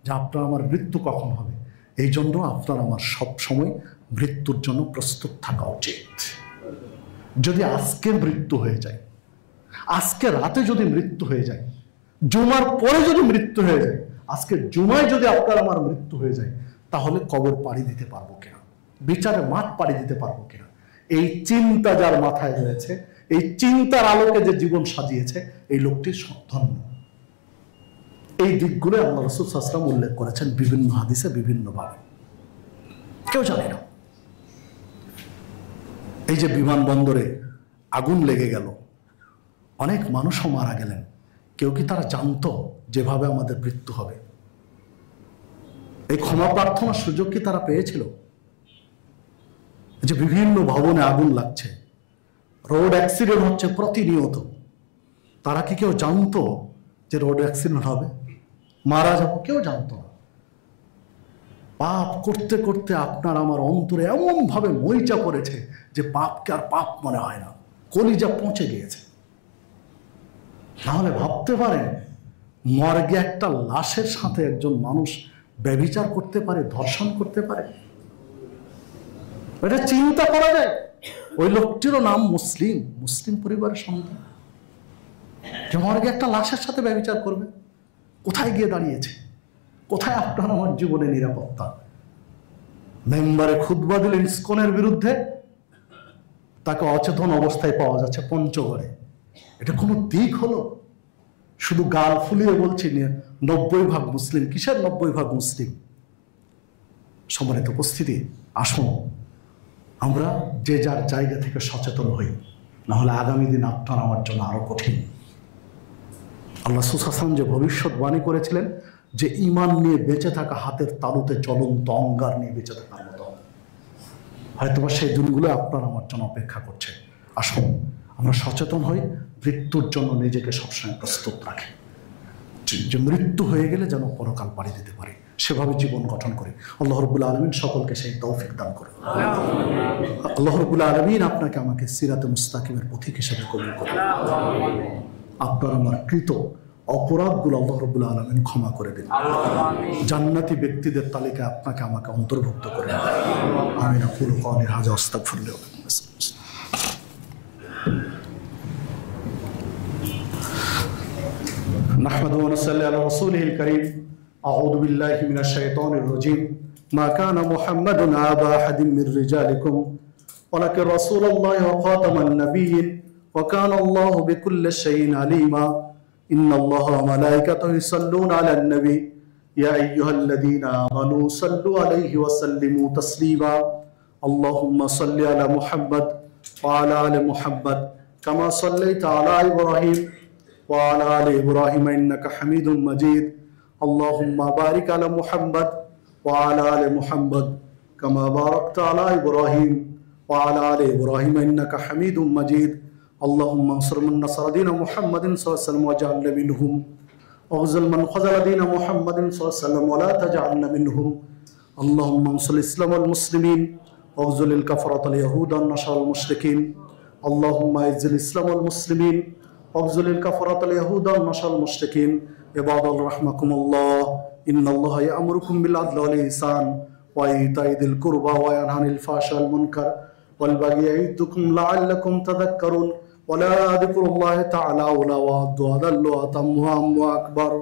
যে আপনার আমার মৃত্যু কখন হবে, এই জন্য আপনার আমার সব সময় মৃত্যুর জন্য প্রস্তুত থাকা উচিত। যদি আজকে মৃত্যু হয়ে যায়, আজকে রাতে যদি মৃত্যু হয়ে যায়, জুমার পরে যদি মৃত্যু হয়ে যায়, আজকে জুমায় যদি আপনার আমার মৃত্যু হয়ে যায়, তাহলে কবর পাড়ি দিতে পারবো কিনা, বিচারের মাঠ পাড়ি দিতে পারবো কিনা, এই চিন্তা যার মাথায় রয়েছে, এই চিন্তার আলোকে যে জীবন সাজিয়েছে, এই লোকটি ধন্য। এই দিকগুলো আল্লাহ রাসূল সাল্লাল্লাহু আলাইহি ওয়াসাল্লাম উল্লেখ করেছেন বিভিন্ন হাদিসে বিভিন্নভাবে। কেউ জানে না। এই যে বিমানবন্দরে আগুন লেগে গেল, অনেক মানুষও মারা গেলেন, কেউ কি তারা জানতো যেভাবে আমাদের মৃত্যু হবে? এই ক্ষমা প্রার্থনার সুযোগ কি তারা পেয়েছিল? যে বিভিন্ন ভবনে আগুন লাগছে, রোড অ্যাক্সিডেন্ট হচ্ছে প্রতিনিয়ত, তারা কি কেউ জানতো যে রোড অ্যাক্সিডেন্ট হবে, মারা যাবো? কেউ জানতো না। পাপ করতে করতে আপনার আমার অন্তরে এমন ভাবে মরিচা পড়েছে যে পাপকে আর পাপ মনে হয় না, কলিজা পৌঁছে গিয়েছে। তাহলে ভাবতে পারেন, মর্গে একটা লাশের সাথে একজন মানুষ ব্যভিচার করতে পারে, ধর্ষণ করতে পারে? এটা চিন্তা করা যায়? ওই লোকটিরও নাম মুসলিম, মুসলিম পরিবারের সন্তান, যে মর্গে একটা লাশের সাথে ব্যভিচার করবে। কোথায় গিয়ে দাঁড়িয়েছে? কোথায় আপনার আমার জীবনে নিরাপত্তা? মেম্বারে খুতবা দিলেন ইসকনের বিরুদ্ধে, তাকে অচেতন অবস্থায় পাওয়া যাচ্ছে পঞ্চগড়ে। এটা কোনো দিক হলো? শুধু গাল ফুলিয়ে বলছি 90% মুসলিম। কিসের 90% মুসলিম? সম্মানিত উপস্থিতি, আসুন আমরা যে যার জায়গা থেকে সচেতন হই, না হলে আগামী দিন আপনার আমার জন্য আরো কঠিন। আল্লাহ রাসূল সাল্লাল্লাহু আলাইহি ওয়াসাল্লাম যে ভবিষ্যৎবাণী করেছিলেন যে ঈমান নিয়ে বেঁচে থাকা হাতের তালুতে জ্বলন্ত অঙ্গার নিয়ে বেঁচে থাকার মতো, হয়তোবা সেই দিনগুলো আপনার আমার জন্য অপেক্ষা করছে। আসুন আমরা সচেতন হই, মৃত্যুর জন্য নিজেকে সবসময় প্রস্তুত রাখি, যে মৃত্যু হয়ে গেলে যেন পরকাল পাড়ি দিতে পারি, সেভাবে জীবন গঠন করি। আল্লাহ রাব্বুল আলামিন সকলকে সেই তৌফিক দান করুন। আল্লাহ রাব্বুল আলামিন আপনাকে আমাকে সিরাতে মুস্তাকিমের পথিক হিসেবে কবুল করুন। আপনার আমার কৃত অপরাধগুলো আল্লাহ রাব্বুল আলামিন ক্ষমা করে দিন। জান্নাতি ব্যক্তিদের তালিকায় আপনাকে আমাকে অন্তর্ভুক্ত করে দিন। আমিন। আকুলু কওলি হাযা আস্তাগফিরুল্লাহ। নাহমাদুহু ওয়া নুসাল্লি আলা রাসূলিহিল কারীম। আউযু বিল্লাহি মিনাশ শাইতানির রাজীম। ما كان محمد أبا أحد من رجالكم ولكن رسول الله وخاتم النبيين وكان الله بكل شيء عليما إن الله وملائكته يصلون على النبي يا أيها الذين آمنوا صلوا عليه وسلموا تسليما اللهم صل على محمد وعلى آل محمد كما صليت على إبراهيم وعلى آل إبراهيم إنك حميد مجيد اللهم بارك على محمد وعلى آل محمد كما باركت على إبراهيم وعلى آل إبراهيم إنك حميد مجيد اللهم انصر من نصر دين محمد صلى الله عليه وسلم واجعلنا منهم واخذل من خذل دين محمد صلى الله عليه وسلم ولا تجعلنا منهم اللهم انصر الإسلام والمسلمين واخذل الكفرة اليهود والنصارى المشركين اللهم اعز الإسلام والمسلمين واخذل الكفرة اليهود والنصارى المشركين عباد الله رحمكم الله إن الله يأمركم بالعدل والإحسان وإيتاء ذي القربى وينهى عن الفحشاء والمنكر والبغي يعظكم لعلكم تذكرون ولا ذكر الله تعالى ولا وأضل وأتم وأكبر